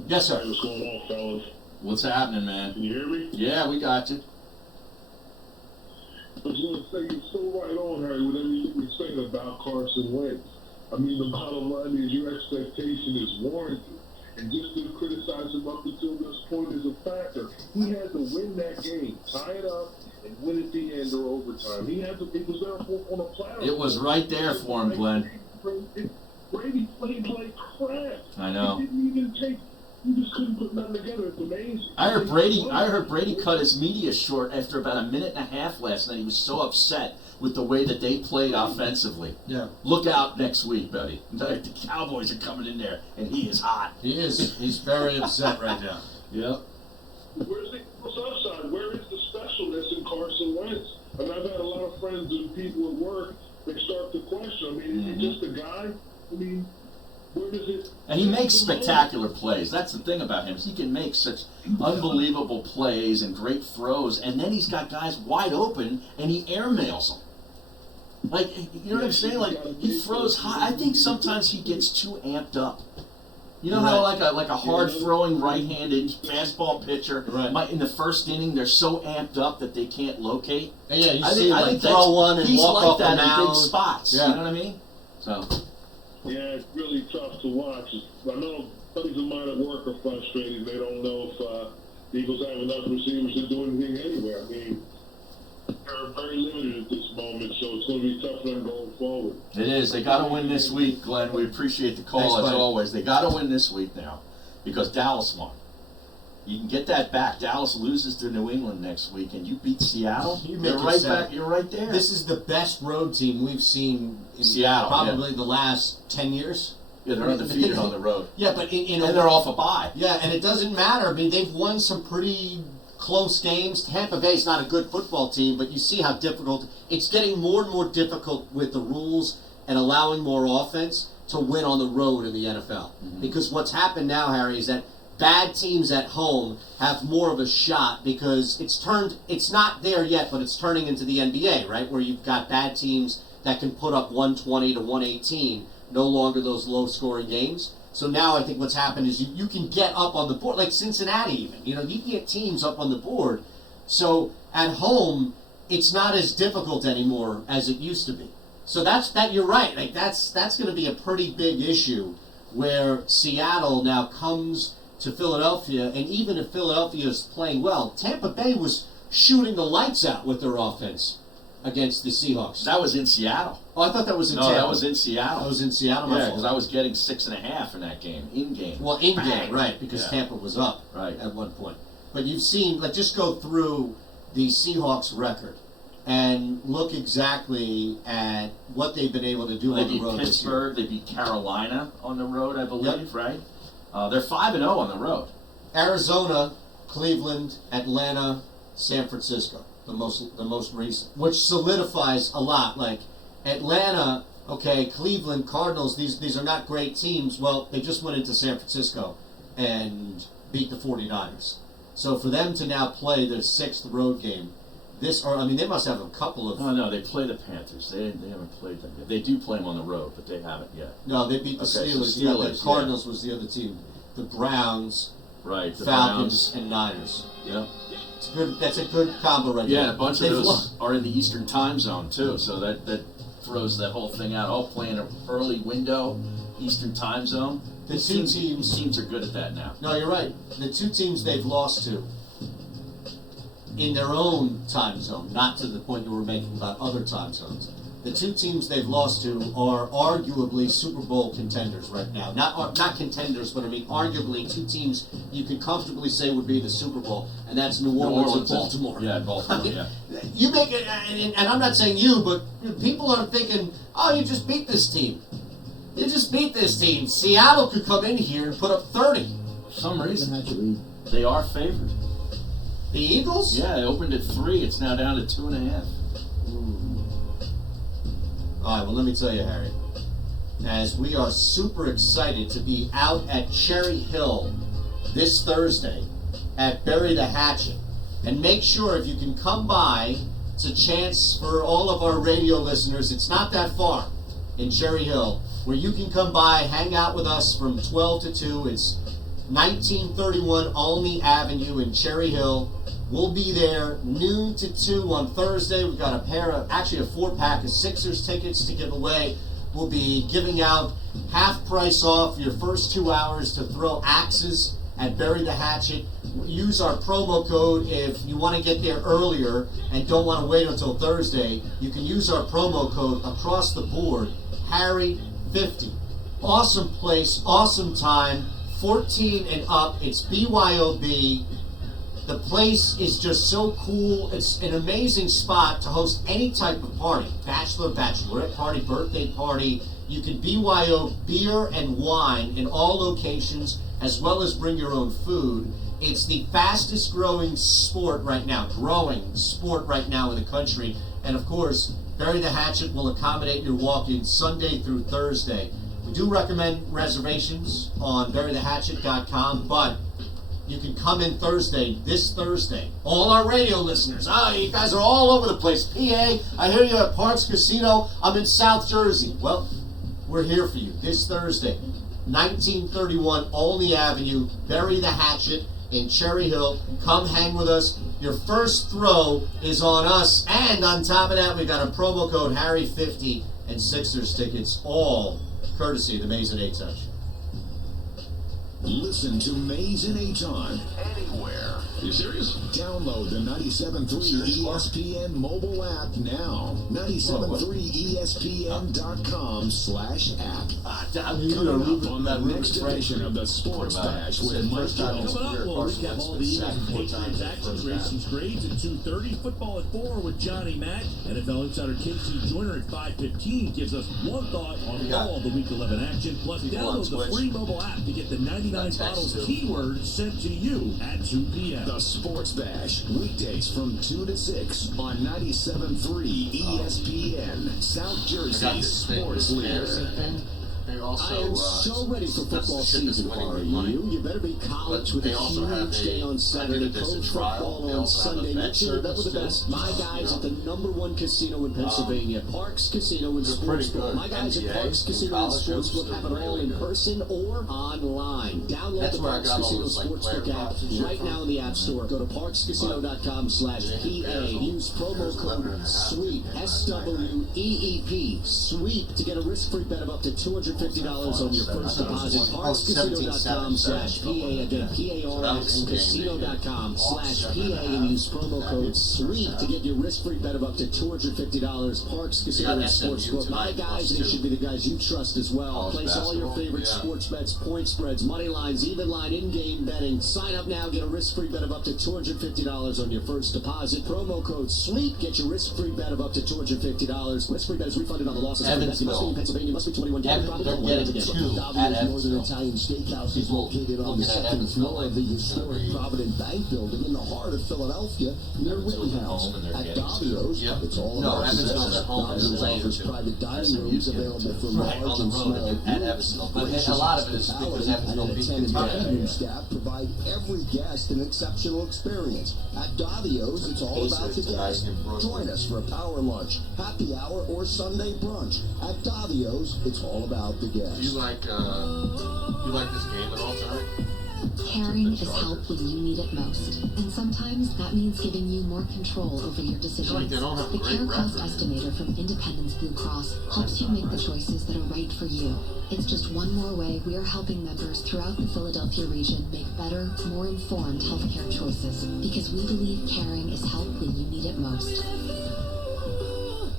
Yes, sir. What's going on, fellas? What's happening, man? Can you hear me? Yeah, we got you. I was going to say, you're so right on, Harry, with everything you're saying about Carson Wentz. I mean, the bottom line is your expectation is warranted. And just to criticize him up until this point is a factor. He had to win that game, tie it up, and win at the end or overtime. It was there on a platter. It was right there for him, Glenn. Brady played like crap. I know. He didn't even take. He just couldn't put nothing together. It's amazing. I heard Brady cut his media short after about a minute and a half last night. He was so upset with the way that they played offensively. Yeah. Look out next week, buddy. The Cowboys are coming in there, and he is hot. He is. He's very upset right now. Yep. Where's the upside? Where is the specialness in Carson Wentz? And I've had a lot of friends and people at work, they start to question. I mean, is he just a guy? I mean, where does it... And he makes spectacular plays. That's the thing about him. Is he can make such unbelievable plays and great throws, and then he's got guys wide open, and he airmails them. Like, you know what I'm saying? Like, he throws high. I think sometimes he gets too amped up. You know how like a hard throwing right-handed fastball pitcher might in the first inning they're so amped up that they can't locate. And yeah, you see him throw one and walk off the mound. He's like that in big spots. Yeah. You know what I mean? So. Yeah, it's really tough to watch. I know buddies of mine at work are frustrated. They don't know if the Eagles have enough receivers to do anything anywhere. I mean, they're very limited at this moment, so it's going to be tough for them going forward. It is. They got to win this week, Glenn. We appreciate the call as always. They got to win this week now because Dallas won. You can get that back. Dallas loses to New England next week, and you beat Seattle. You're right back. You're right there. This is the best road team we've seen in Seattle, probably the last 10 years. Yeah, they're undefeated on the road. Yeah, but and they're off a bye. Yeah, and it doesn't matter. I mean, they've won some pretty close games. Tampa Bay's not a good football team, but you see how difficult it's getting more and more difficult with the rules and allowing more offense to win on the road in the NFL. Because what's happened now, Harry, is that bad teams at home have more of a shot because it's not there yet, but it's turning into the NBA, right? Where you've got bad teams that can put up 120 to 118, no longer those low-scoring games. So now I think what's happened is you can get up on the board, like Cincinnati even. You can get teams up on the board. So at home, it's not as difficult anymore as it used to be. So you're right. Like that's going to be a pretty big issue where Seattle now comes to Philadelphia, and even if Philadelphia is playing well, Tampa Bay was shooting the lights out with their offense against the Seahawks. That was in Seattle. Oh, I thought that was in Tampa. No, that was in Seattle. That was in Seattle? Yeah, because I was getting 6.5 in that game, in-game. Well, in-game, right, because Tampa was up right at one point. But you've seen, just go through the Seahawks record and look exactly at what they've been able to do on the road this year. Pittsburgh, they beat Carolina on the road, I believe, right? They're 5-0 on the road. Arizona, Cleveland, Atlanta, San Francisco, the most recent, which solidifies a lot. Like Atlanta, okay, Cleveland, Cardinals, these are not great teams. Well, they just went into San Francisco and beat the 49ers. So for them to now play their 6th road game, they must have a couple of... Oh, no, they play the Panthers. They haven't played them yet. They do play them on the road, but they haven't yet. No, they beat the Steelers. The Cardinals was the other team. The Browns, right? The Falcons, Browns. And Niners. Yep. That's a good combo right there. Yeah, a bunch of those are in the Eastern time zone, too, so that throws that whole thing out. Playing an early window, Eastern time zone. The two teams are good at that now. No, you're right. The two teams they've lost to in their own time zone, not to the point you were making about other time zones. The two teams they've lost to are arguably Super Bowl contenders right now. Not contenders, but arguably two teams you could comfortably say would be the Super Bowl, and that's New Orleans and Baltimore. Yeah, Baltimore, yeah. You make it, and I'm not saying you, but people are thinking, oh, you just beat this team. You just beat this team. Seattle could come in here and put up 30. For some reason, they are favored. The Eagles? Yeah, they opened at 3. It's now down to 2.5. All right, well, let me tell you, Harry, as we are super excited to be out at Cherry Hill this Thursday at Bury the Hatchet. And make sure if you can come by, it's a chance for all of our radio listeners, it's not that far in Cherry Hill, where you can come by, hang out with us from 12 to 2. It's 1931 Olney Avenue in Cherry Hill. We'll be there noon to 2 on Thursday. We've got a 4-pack of Sixers tickets to give away. We'll be giving out half price off your first 2 hours to throw axes at Bury the Hatchet. Use our promo code if you want to get there earlier and don't want to wait until Thursday. You can use our promo code across the board, Harry50. Awesome place, awesome time. 14 and up. It's BYOB. The place is just so cool. It's an amazing spot to host any type of party. Bachelor, bachelorette party, birthday party. You can BYO beer and wine in all locations, as well as bring your own food. It's the fastest growing sport right now in the country. And of course, Bury the Hatchet will accommodate your walk-in Sunday through Thursday. We do recommend reservations on burythehatchet.com, but you can come in this Thursday. All our radio listeners, you guys are all over the place. PA, I hear you at Parks Casino. I'm in South Jersey. Well, we're here for you this Thursday, 1931 Olney Avenue, Bury the Hatchet in Cherry Hill. Come hang with us. Your first throw is on us, and on top of that, we got a promo code Harry50 and Sixers tickets, all courtesy of the Maze and A-Touch. Listen to Maze and A-Ton anywhere. You serious? Download the 97.3 ESPN mobile app now. 97.3ESPN.com/app. Coming up on the next edition of the Sports Bash with Mike Gill. Coming up, we'll recap all the Eagles and Patriots actions, Racing's grades at 2:30, football at 4 with Johnny Mack. NFL insider Casey Joyner at 5:15 gives us one thought on all the Week 11 action. Plus, download the free mobile app to get the 99 bottles keywords sent to you at 2 p.m. The Sports Bash, weekdays from 2 to 6 on 97.3 ESPN, South Jersey's sports leader. also, I am so ready for football season. You better be college with a huge day on Saturday, pro football on Sunday. Make sure you bet with the best. My guys at the #1 casino in Pennsylvania, Parks Casino and Sportsbook. My guys at Parks Casino and Sportsbook have it all in person or online. Download the Parks Casino Sportsbook app right now in the App Store. Go to parkscasino.com/PA. Use promo code SWEEP, SWEEP, SWEEP, to get a risk-free bet of up to $250 on your first deposit. Parkscasino.com/PA. Again, PARX, casino.com/PA, and use promo code SWEEP to get your risk-free bet of up to $250. Parks Casino and Sportsbook. My guys, they should be the guys you trust as well. Place all your favorite sports bets, point spreads, money lines, even line, in-game betting. Sign up now, get a risk-free bet of up to $250 on your first deposit. Promo code SWEEP, get your risk-free bet of up to $250. Risk-free bet is refunded on the loss of Evansville. You must be in Pennsylvania, must be 21. They're getting 2 at Northern Italian Steakhouse is located on the second floor of the historic Provident Bank Building in the heart of Philadelphia, near Rittenhouse. At Davio's, it's all about Evansville's at home. Davio's offers private dining rooms available for large and small at Evansville. But a lot of it is because Evansville beat Kentucky. Staff provide every guest an exceptional experience. At Davio's, it's all about the guest. Join us for a power lunch, happy hour, or Sunday brunch. At Davio's, it's all about the guest. You like this game at all tonight? Caring is help when you need it most. And sometimes that means giving you more control over your decisions. The Care Cost Estimator from Independence Blue Cross helps you make the choices that are right for you. It's just one more way we are helping members throughout the Philadelphia region make better, more informed healthcare choices. Because we believe caring is help when you need it most.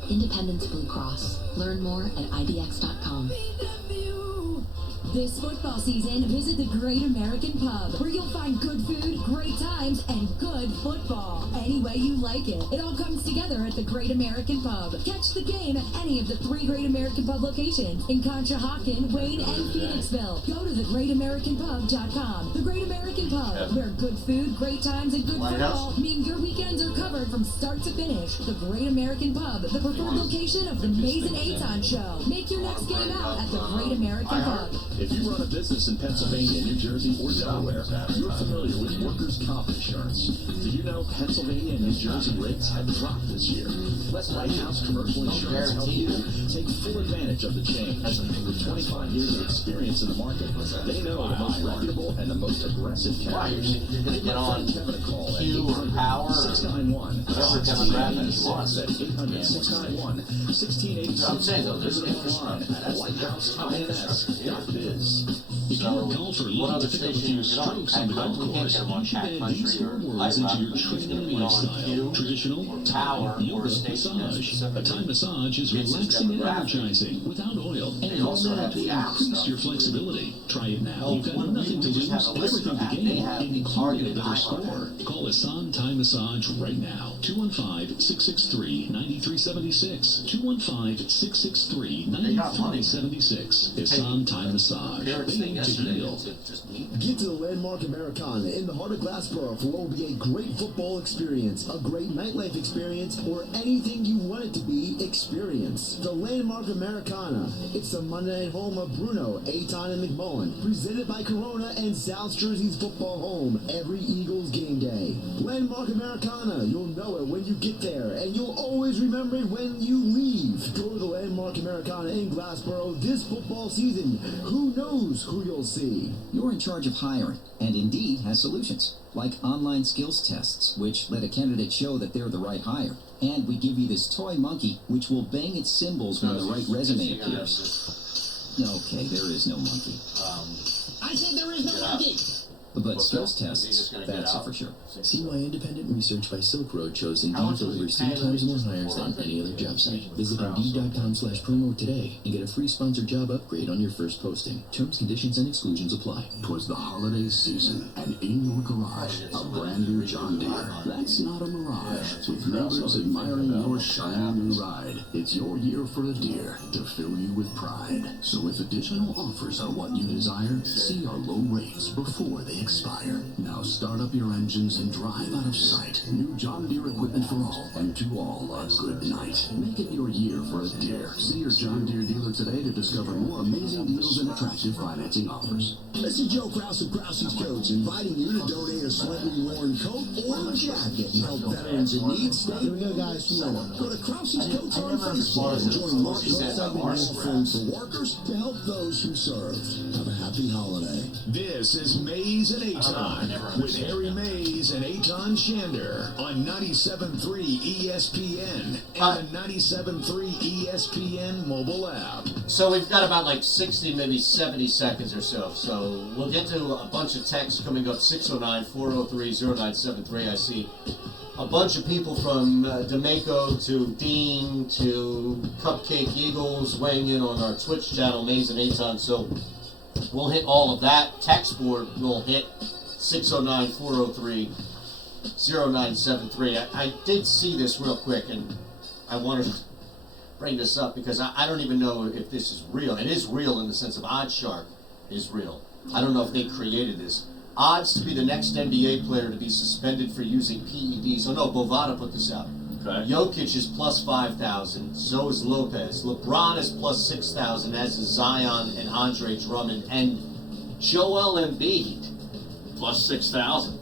Independence Blue Cross. Learn more at IBX.com. This football season, visit the Great American Pub, where you'll find good food, great times, and good football. Any way you like it. It all comes together at the Great American Pub. Catch the game at any of the 3 Great American Pub locations in Conshohocken, Wayne, and Phoenixville. Go to thegreatamericanpub.com. The Great American Pub, where good food, great times, and good football mean your weekends are covered from start to finish. The Great American Pub, the preferred location of the Mason Aton Show. Make your next game out at the Great American Pub. If you run a business in Pennsylvania, New Jersey, or Delaware, you're familiar with workers' comp insurance. Did you know Pennsylvania and New Jersey rates have dropped this year? Let Lighthouse Commercial Insurance help you take full advantage of the change. With 25 years of experience in the market, they know the most reputable and the most aggressive carriers. You're going to get on Q or Power or 691 whatever demographic you want. That's 800-691-1680. I'm saying though, there's online at lighthouse.ins. If you're a golfer what other looking to pick up a station few you get on? strokes on the golf You can't course, get them on you should Cat add Country these or four words Light into Rock. your You should training be on lifestyle. Q, Traditional, Power, or yoga, station massage. A Thai massage is relaxing and energizing without oil and They also have the app increase stuff. your flexibility. Try it now. Oh, You've got when nothing to we lose, just have a list everything of to that. They gain, have the including targeted a better iPhone. score. Call Asan Thai Massage right now. 215-663-9376. 215-663-9376. Asan Thai Massage. Waiting to heal. Get to the Landmark Americana in the heart of Glassboro for what will be a great football experience, a great nightlife experience, or anything you want it to be experience. The Landmark Americana. It's the Monday night home of Bruno, Aton, and McMullen. Presented by Corona and South Jersey's football home every Eagles game day. Landmark Americana. You'll know it when you get there, and you'll always remember it when you leave. Go to the Landmark Americana in Glassboro this football season. Who knows who you'll see? You're in charge of hiring, and Indeed has solutions, like online skills tests, which let a candidate show that they're the right hire. And we give you this toy monkey, which will bang its cymbals when the right resume appears. Okay, there is no monkey. I said there is no monkey! But skills tests, that's it for sure. See why independent research by Silk Road shows Indeed delivers 3 times more hires than any other job site. Visit Indeed.com/promo today and get a free sponsored job upgrade on your first posting. Terms, conditions, and exclusions apply. 'Twas the holiday season, and in your garage, a brand new John Deere. That's not a mirage. With neighbors admiring your shiny new ride, it's your year for a Deere to fill you with pride. So if additional offers are what you desire, see our low rates before they expire. Now start up your engines and drive out of sight. New John Deere equipment for all, and to all a good night. Make it your year for a Deere. See your John Deere dealer today to discover more amazing deals and attractive financing offers. This is Joe Krause of Krause's Coats, inviting you to donate a slightly worn coat or jacket and help veterans in need stay warm. Go to Krause's Coats on Facebook and join Mark's segment Friends for Workers to help those who serve. Have a happy holiday. This is Mays and Eitan with Harry Mays and Eitan Shander on 97.3 ESPN and the 97.3 ESPN mobile app. So we've got about like 60, maybe 70 seconds or so. So we'll get to a bunch of texts coming up, 609-403-0973. I see a bunch of people from D'Amico to Dean to Cupcake Eagles weighing in on our Twitch channel, Mays and Eitan. So we'll hit all of that. Text board will hit 609-403-0973. I did see this real quick, and I wanted to bring this up because I don't even know if this is real. It is real in the sense of OddsShark is real. I don't know if they created this. Odds to be the next NBA player to be suspended for using PEDs. Oh no, Bovada put this out. Okay. Jokic is plus 5,000. So is Lopez. LeBron is plus 6,000, as is Zion and Andre Drummond. And Joel Embiid. Plus 6,000.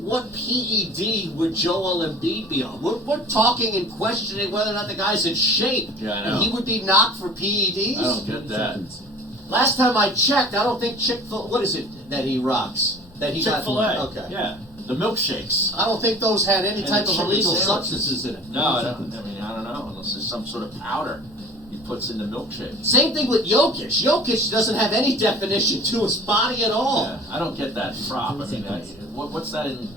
What PED would Joel Embiid be on? We're talking and questioning whether or not the guy's in shape. Yeah, I know. And he would be knocked for PEDs? I don't get that. Last time I checked, I don't think Chick-fil-A... What is it that he rocks? That he Chick-fil-A. Okay. Yeah. The milkshakes. I don't think those had any And type the of chicken illegal sandwiches. substances in it. No, I don't. I mean, I don't know. Unless there's some sort of powder he puts in the milkshake. Same thing with Jokic. Jokic doesn't have any definition to his body at all. Yeah, I don't get that prop. I mean, what's that in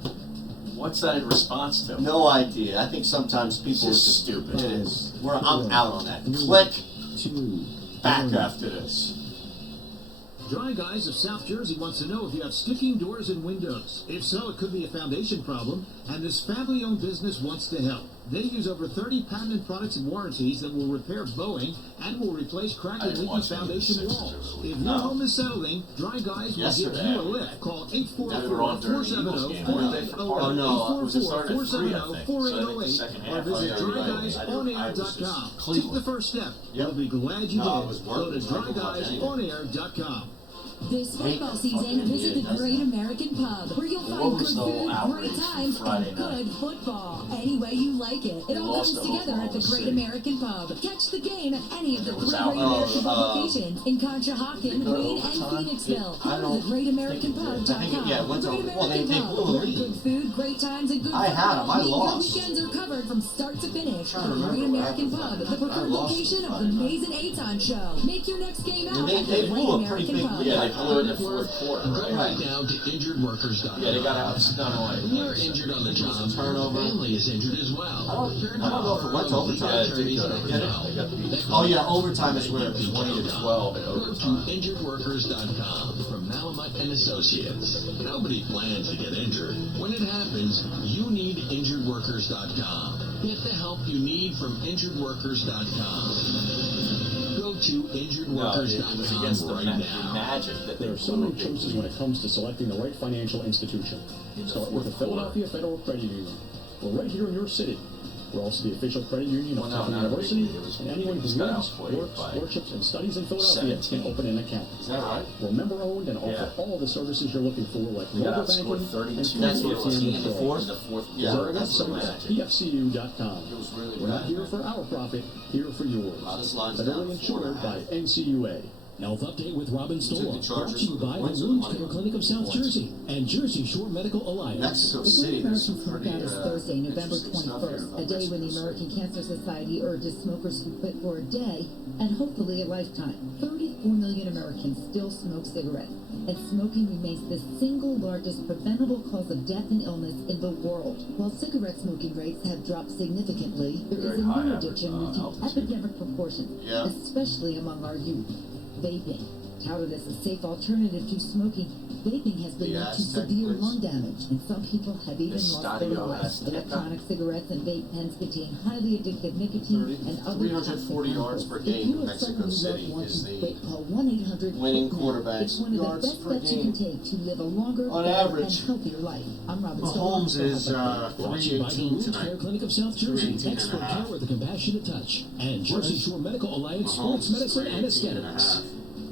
response to? No idea. I think sometimes people are It's just stupid. It is. I'm out on that. Click. Back after this. Dry Guys of South Jersey wants to know if you have sticking doors and windows. If so, it could be a foundation problem, and this family-owned business wants to help. They use over 30 patented products and warranties that will repair bowing and will replace cracked and leaky foundation walls. If your home is settling, Dry Guys will give you a lift. Call 844-470-4808 or 844-470-4808 or visit dryguysonair.com. Take the first step. You'll be glad you did. Go to dryguysonair.com. This football season, visit the Great American Pub, where you'll find good food, great times, and good football. Any way you like it. It all comes together at the Great American Pub. Catch the game at any of the three Great American Pub locations in Conshohocken, Wayne, and Phoenixville. Go to thegreatamericανpub.com. Yeah, Great American Pub, where good food, great times, and good football. I lost. Weekends are covered from start to finish. The Great American Pub, the preferred location of the Mays and Eitan Show. Make your next game out at the Great American Pub. They blew it in the fourth quarter. Go right now to injuredworkers.com. Yeah, they got out done away. When you're injured on the job, your family is injured as well. I don't know if it went to overtime. Oh yeah, overtime is where it's 20 to 12 at Go overtime. to injuredworkers.com from Malamut and Associates. Nobody plans to get injured. When it happens, you need injuredworkers.com. Get the help you need from injuredworkers.com. Go to injuredworkers.com right now. There are so many choices when it comes to selecting the right financial institution. Start with the Philadelphia Federal Credit Union. We're right here in your city. We're also the official credit union of Temple University, and anyone who lives, works, worships, and studies in Philadelphia can open an account. Is that right? We're member-owned and offer all the services you're looking for, like mobile banking and That's what it was. ATM The withdrawal. fourth. Visit our That's the website at pfcu.com. We're not here for our profit, here for yours. Federally insured by NCUA. Health Update with Robin Stoll, brought to you by the Wound Care Clinic of South Jersey and Jersey Shore Medical Alliance. Mexico The City. Great American Smokeout is Thursday, November 21st, a day when the American Cancer Society urges smokers to quit for a day and hopefully a lifetime. 34 million Americans still smoke cigarettes, and smoking remains the single largest preventable cause of death and illness in the world. While cigarette smoking rates have dropped significantly, there is a new addiction reaching epidemic proportions, especially among our youth. Vaping. Touted as a safe alternative to smoking, vaping has been linked to severe lung damage, and some people have even lost their lives. Electronic cigarettes and vape pens contain highly addictive nicotine and other 340 yards per game in Mexico City is the winning quarterback's yards per game on average. Mahomes is 318 tonight. Clinic of South Jersey, expert care with a compassionate touch, and Jersey Shore Medical Alliance Sports Medicine and Aesthetics.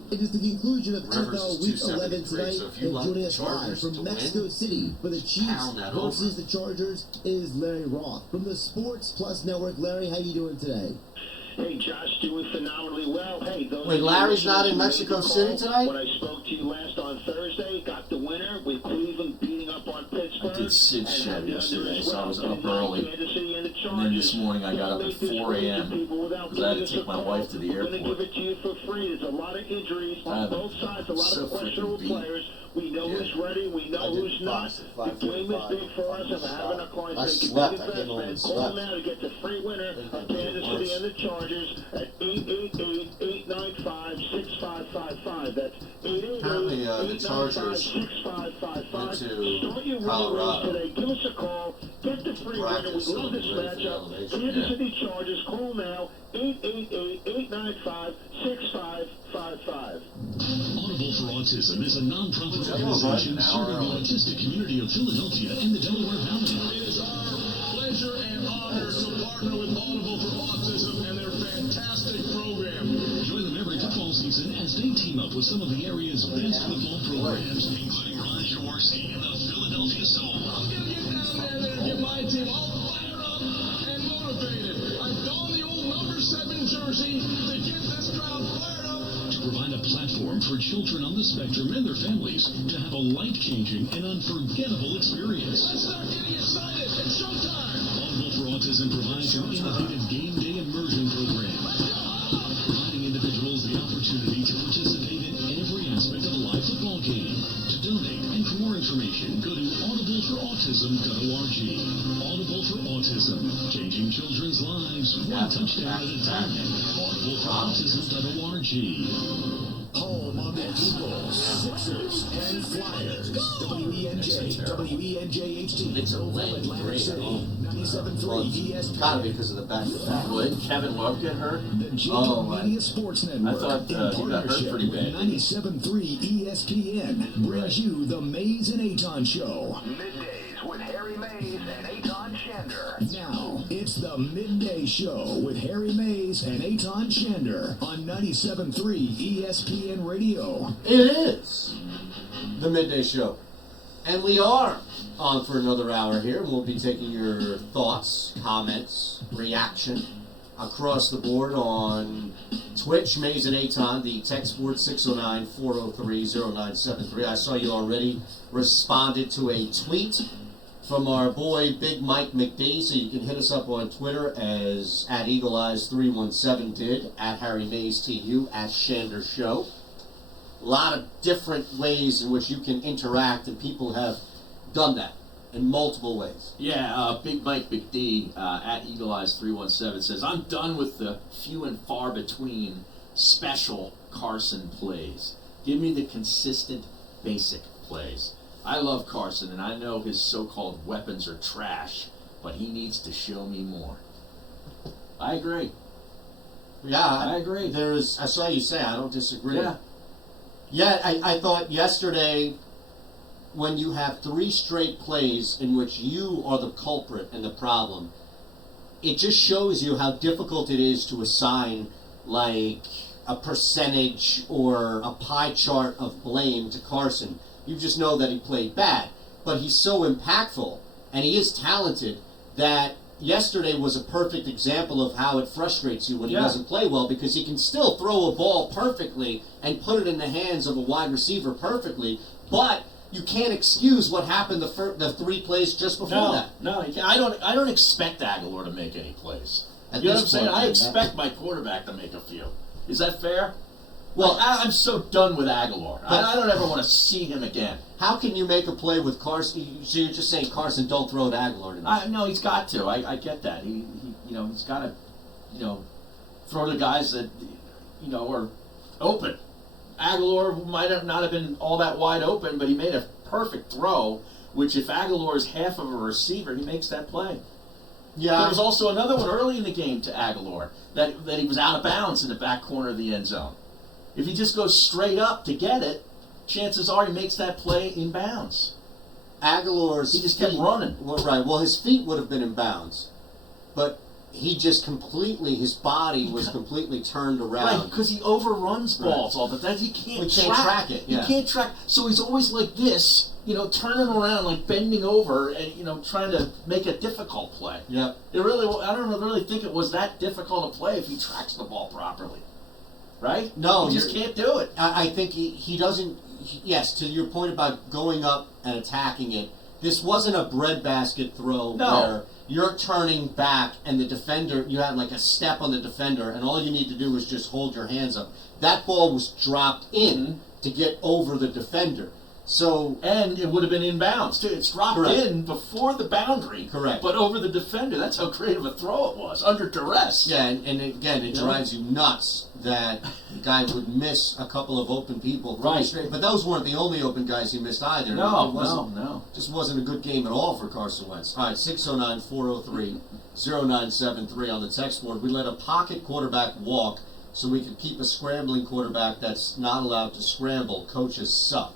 It is the conclusion of NFL Week 11 tonight, and joining us live from Mexico City for the Chiefs versus the Chargers is Larry Roth from the Sports Plus Network. Larry, how you doing today? Hey, Josh, doing phenomenally well. Hey, wait, Larry's not in Mexico City tonight? When I spoke to you last on Thursday, got the winner with Cleveland beating up on Pittsburgh. I did Sid shed yesterday, so I was up early. And then this morning I got up at 4 a.m. because I had to take my wife to the airport. We're going to give it to you for free. There's a lot of injuries on both sides, a lot of questionable players. We know who's ready. We know who's not. The game is big for us, and we're having our clients make a big investment. Call now to get the free winner of Kansas City and the Chargers at 888-895-6555. That's 888-895-6555. Start your winning race today. Give us a call. Get the free winner. We love this matchup. Kansas City Chargers. Call now. 888-895-6555. Audible for Autism is a non-profit organization serving the autistic community of Philadelphia and the Delaware Valley. It is our pleasure and honor to partner with Audible for Autism and their fantastic program. Join them every football season as they team up with some of the area's best football programs, including Ron Jaworski and the Philadelphia Soul. I'm going to get down there and get my team all fired up and motivated. I don the old number 7 jersey to get this crowd fired up. To provide a platform for children on the spectrum and their families to have a life-changing and unforgettable experience. Let's start getting excited. It's showtime. Audible for Autism provides an innovative game day immersion program, providing individuals the opportunity to participate in every aspect of a live football game. To donate and for more information, go to audibleforautism.org. Audible for Autism, changing children's lives one touchdown at a time. Audibleforautism.org. Home of the Eagles, Sixers, and Flyers. WENJ, WENJ-HD. It's a lame green. 97.3 ESPN. Gotta be because of the back-to-back. Would Kevin Love get hurt? The Jacob Media Sports Network. I thought he got hurt pretty bad. 97.3 ESPN brings you the Mays and Aton Show. Middays with Harry Mays and Aton Shander. Now, it's the Midday Show with Harry Mays and Aton Shander on 97.3 ESPN Radio. It is the Midday Show. And we are on for another hour here. We'll be taking your thoughts, comments, reaction across the board on Twitch, Mays and Aton, the text board 609-403-0973. I saw you already responded to a tweet from our boy Big Mike McD, so you can hit us up on Twitter as at EagleEyes317 did, at Harry Mays TU, at Shander Show. A lot of different ways in which you can interact, and people have done that in multiple ways. Yeah, Big Mike McD at EagleEyes317 says, I'm done with the few and far between special Carson plays. Give me the consistent, basic plays. I love Carson, and I know his so-called weapons are trash, but he needs to show me more. I agree. Yeah, I agree. I saw you say, I don't disagree. Yeah. Yeah, I thought yesterday, when you have 3 straight plays in which you are the culprit and the problem, it just shows you how difficult it is to assign, like, a percentage or a pie chart of blame to Carson. You just know that he played bad. But he's so impactful, and he is talented, that yesterday was a perfect example of how it frustrates you when he doesn't play well, because he can still throw a ball perfectly and put it in the hands of a wide receiver perfectly, but you can't excuse what happened the 3 plays just before that. No, I don't expect Aguilar to make any plays. You know what I'm saying? I expect my quarterback to make a few. Is that fair? Well, I'm so done with Aguilar. I don't ever want to see him again. How can you make a play with Carson? So you're just saying, Carson, don't throw to Aguilar tonight? No, he's got to. I get that. He's got to, throw to guys that, are open. Aguilar might have not have been all that wide open, but he made a perfect throw, which if Aguilar is half of a receiver, he makes that play. Yeah. There was also another one early in the game to Aguilar that he was out of bounds in the back corner of the end zone. If he just goes straight up to get it, chances are he makes that play in bounds. Aguilar's he just kept running. Well, right. Well, his feet would have been in bounds, but he just his body was completely turned around. Right, because he overruns balls all the time. He can't track it. Yeah. He can't track. So he's always like this, turning around, like bending over, and trying to make a difficult play. Yeah. I don't really think it was that difficult a play if he tracks the ball properly. Right? No, he just can't do it. I think he doesn't. Yes, to your point about going up and attacking it, this wasn't a breadbasket throw where you're turning back and the defender, you had like a step on the defender, and all you need to do is just hold your hands up. That ball was dropped in to get over the defender. And it would have been in bounds too. It's dropped in before the boundary, correct, but over the defender. That's how great of a throw it was under duress. Yeah, and again, it drives you nuts that the guy would miss a couple of open people straight. But those weren't the only open guys he missed either. No. Just wasn't a good game at all for Carson Wentz. All right, 609-403-0973 on the text board. We let a pocket quarterback walk so we could keep a scrambling quarterback that's not allowed to scramble. Coaches suck.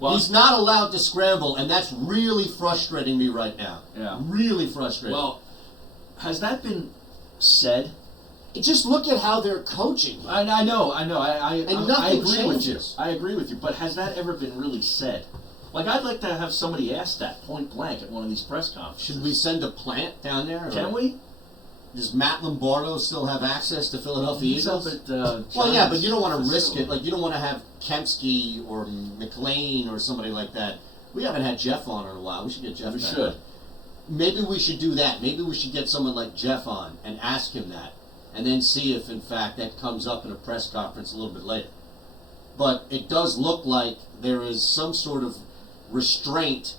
Well, he's not allowed to scramble, and that's really frustrating me right now. Yeah. Really frustrating. Well, has that been said? Just look at how they're coaching. I know. I agree changes. with you. I agree with you. But has that ever been really said? Like, I'd like to have somebody ask that point blank at one of these press conferences. Should we send a plant down there? Can we? Does Matt Lombardo still have access to Philadelphia Eagles? Well, yeah, but you don't want to risk it. Like, you don't want to have Kempsky or McLean or somebody like that. We haven't had Jeff on in a while. We should get Jeff back. We should. Maybe we should do that. Maybe we should get someone like Jeff on and ask him that, and then see if, in fact, that comes up in a press conference a little bit later. But it does look like there is some sort of restraint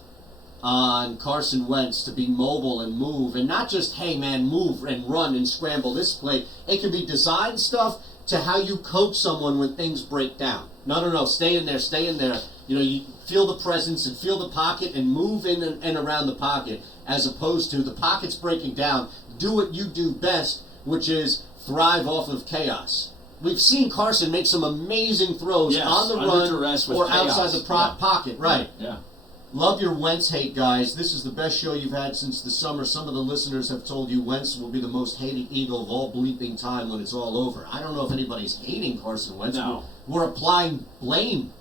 on Carson Wentz to be mobile and move, and not just, hey man, move and run and scramble this play. It can be design stuff to how you coach someone when things break down. No, stay in there. You feel the presence and feel the pocket and move in and around the pocket, as opposed to the pocket's breaking down. Do what you do best, which is thrive off of chaos. We've seen Carson make some amazing throws on the run or outside the pocket. Right. Yeah. Love your Wentz hate, guys. This is the best show you've had since the summer. Some of the listeners have told you Wentz will be the most hated Eagle of all bleeping time when it's all over. I don't know if anybody's hating Carson Wentz. No. We're applying blame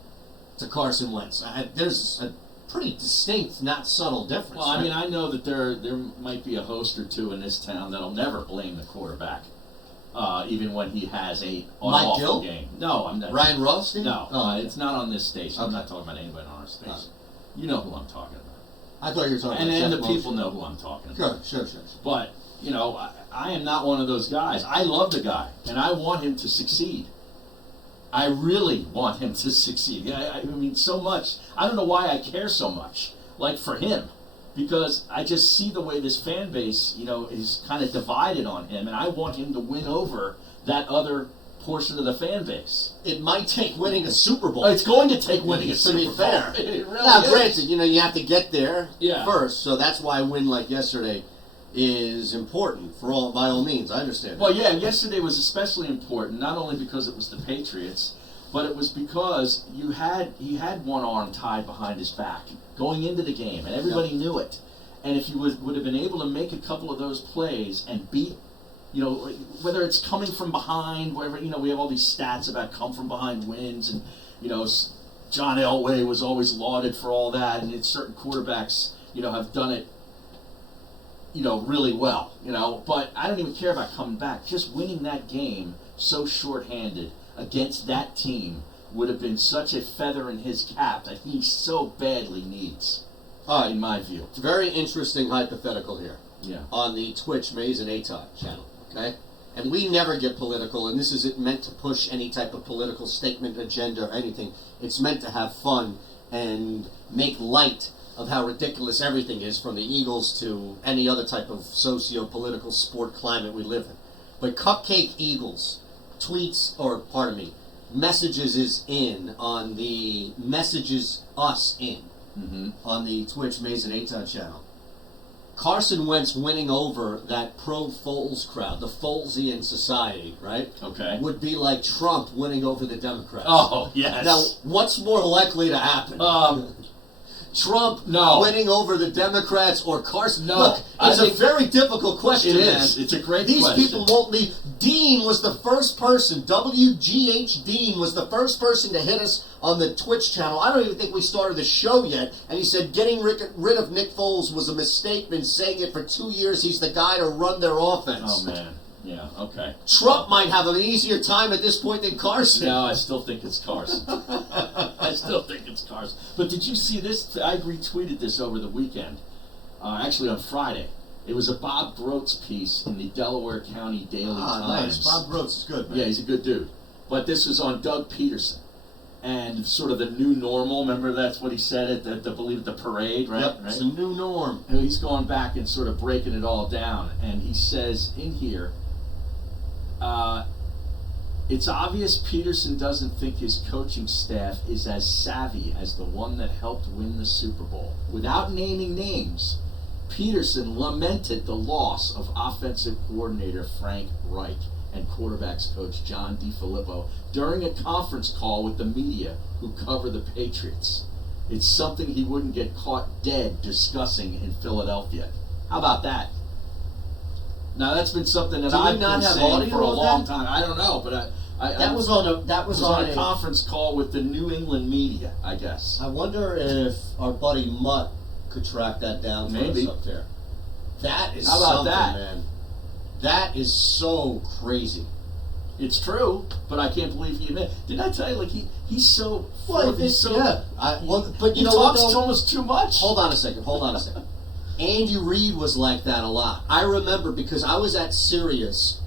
to Carson Wentz. There's a pretty distinct, not subtle difference. Well, I mean, I know that there might be a host or two in this town that'll never blame the quarterback, even when he has an awful game. No, I'm not. Ryan Rothstein? No, it's not on this station. I'm not talking about anybody on our station. You know who I'm talking about. I thought you were talking about And Jeff the people know who I'm talking about. Sure. But, I am not one of those guys. I love the guy, and I want him to succeed. I really want him to succeed. I mean, so much. I don't know why I care so much, like, for him. Because I just see the way this fan base, is kind of divided on him, and I want him to win over that other portion of the fan base. It might take winning a Super Bowl. It's going to take winning a Super Bowl. To be fair. It really now, is. granted, you have to get there Yeah. first, so that's why a win like yesterday is important by all means. I understand. Well, yeah, yesterday was especially important, not only because it was the Patriots, but it was because he had one arm tied behind his back going into the game, and everybody knew it. And if he would have been able to make a couple of those plays and beat, whether it's coming from behind, wherever, we have all these stats about come from behind wins, and, John Elway was always lauded for all that, and certain quarterbacks, have done it, really well, but I don't even care about coming back. Just winning that game so shorthanded against that team would have been such a feather in his cap that he so badly needs, in my view. It's a very interesting hypothetical here. Yeah. On the Twitch Maze and Aton channel, okay? And we never get political, and this isn't meant to push any type of political statement, agenda, or anything. It's meant to have fun and make light of how ridiculous everything is, from the Eagles to any other type of socio-political sport climate we live in. But Cupcake Eagles tweets, messages is in on the messages us in on the Twitch Mason Eitan channel. Carson Wentz winning over that pro-Foles crowd, the Folesian society, right? Okay. Would be like Trump winning over the Democrats. Oh, yes. Now, what's more likely to happen? Trump winning over the Democrats or Carson? No, Look, it's a very difficult question, It man. is. It's a great These question. people won't leave. Dean was the first person, WGH Dean was the first person to hit us on the Twitch channel. I don't even think we started the show yet. And he said getting rid of Nick Foles was a mistake. Been saying it for 2 years. He's the guy to run their offense. Oh, man. Yeah, okay. Trump might have an easier time at this point than Carson. No, I still think it's Carson. I still think it's Carson. But did you see this? I retweeted this over the weekend. Actually, on Friday. It was a Bob Groats piece in the Delaware County Daily Times. Nice. Bob Groats is good, man. Yeah, he's a good dude. But this was on Doug Peterson and sort of the new normal. Remember, that's what he said at the parade, right? Yep, right? it's a new norm. And he's going back and sort of breaking it all down. And he says in here, it's obvious Peterson doesn't think his coaching staff is as savvy as the one that helped win the Super Bowl. Without naming names, Peterson lamented the loss of offensive coordinator Frank Reich and quarterbacks coach John DeFilippo during a conference call with the media who cover the Patriots. It's something he wouldn't get caught dead discussing in Philadelphia. How about that? Now that's been something that I've been saying for a long time. I don't know, but That was on a conference call with the New England media, I guess. I wonder if our buddy Mutt could track that down for us up there. That is How about something, that? man. That is so crazy. It's true, but I can't believe he admitted. Didn't I tell you? Like he's so. Well, he's so. Yeah. But he you know what? talks almost too much. Hold on a second. Andy Reid was like that a lot. I remember because I was at Sirius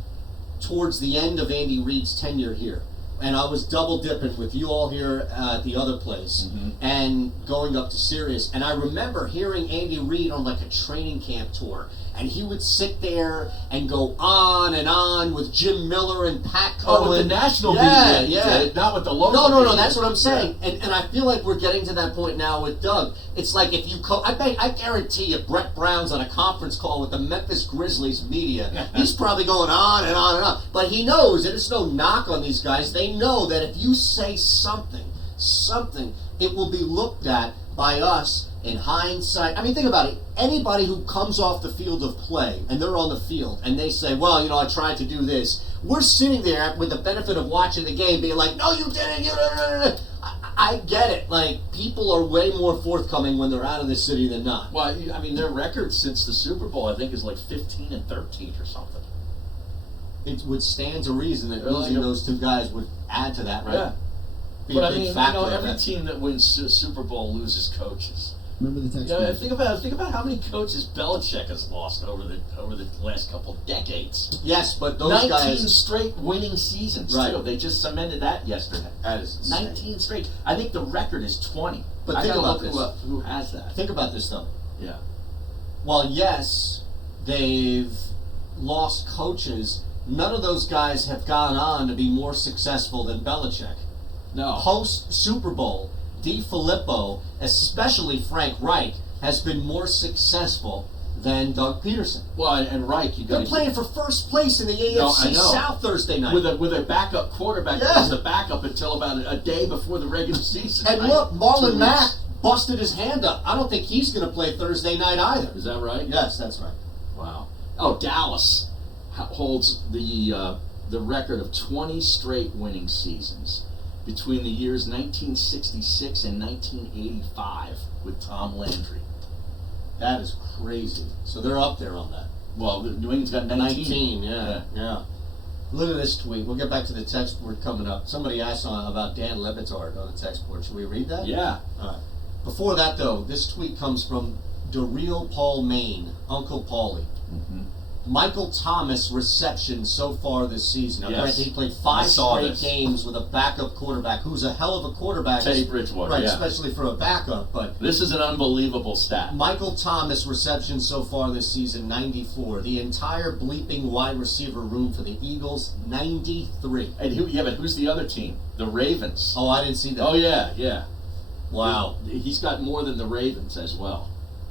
towards the end of Andy Reid's tenure here. And I was double dipping with you all here at the other place and going up to Sirius. And I remember hearing Andy Reid on like a training camp tour. And he would sit there and go on and on with Jim Miller and Pat Cohen. Oh, with the national media. Yeah. Not with the local No, media. that's what I'm saying. And I feel like we're getting to that point now with Doug. It's like if you I guarantee you Brett Brown's on a conference call with the Memphis Grizzlies media. He's probably going on and on and on. But he knows, and it's no knock on these guys, they know that if you say something, it will be looked at by us in hindsight. I mean, think about it. Anybody who comes off the field of play and they're on the field and they say, well, I tried to do this. We're sitting there with the benefit of watching the game being like, no, you didn't. I get it. Like, people are way more forthcoming when they're out of the city than not. Well, I mean, their record since the Super Bowl, I think, is like 15-13 or something. It would stand to reason that losing those two guys would add to that, right? Yeah. Be But a I big mean, factor every team that wins the Super Bowl loses coaches. Remember the text? Think about how many coaches Belichick has lost over the last couple of decades. Yes, but those 19 guys straight winning seasons too. They just cemented that yesterday. That is insane. 19 straight. I think the record is 20. But I think gotta about look this. who has that. Think about this though. Yeah. While yes, they've lost coaches, none of those guys have gone on to be more successful than Belichick. No. Post Super Bowl, DeFilippo, especially Frank Reich, has been more successful than Doug Peterson. Well, and Reich, they're playing for first place in the AFC South Thursday night with a backup quarterback that was the backup until about a day before the regular season. And look, Marlon Mack busted his hand up. I don't think he's going to play Thursday night either. Is that right? Yes, that's right. Wow. Oh, Dallas holds the record of 20 straight winning seasons between the years 1966 and 1985 with Tom Landry. That is crazy. So they're up there on that. Well, New England's got 19. Yeah. Look at this tweet. We'll get back to the text board coming up. Somebody asked about Dan Le Batard on the text board. Should we read that? Yeah. All right. Before that, though, this tweet comes from Derailed Paul Maine, Uncle Paulie. Michael Thomas reception so far this season. Now, Yes. granted, he played I 5 saw straight this. games with a backup quarterback who's a hell of a quarterback. Teddy Bridgewater, right, yeah. especially for a backup. But this is an unbelievable stat. Michael Thomas reception so far this season, 94. The entire bleeping wide receiver room for the Eagles, 93. And but who's the other team? The Ravens. Oh, I didn't see that. Oh, yeah. Wow. He's got more than the Ravens as well.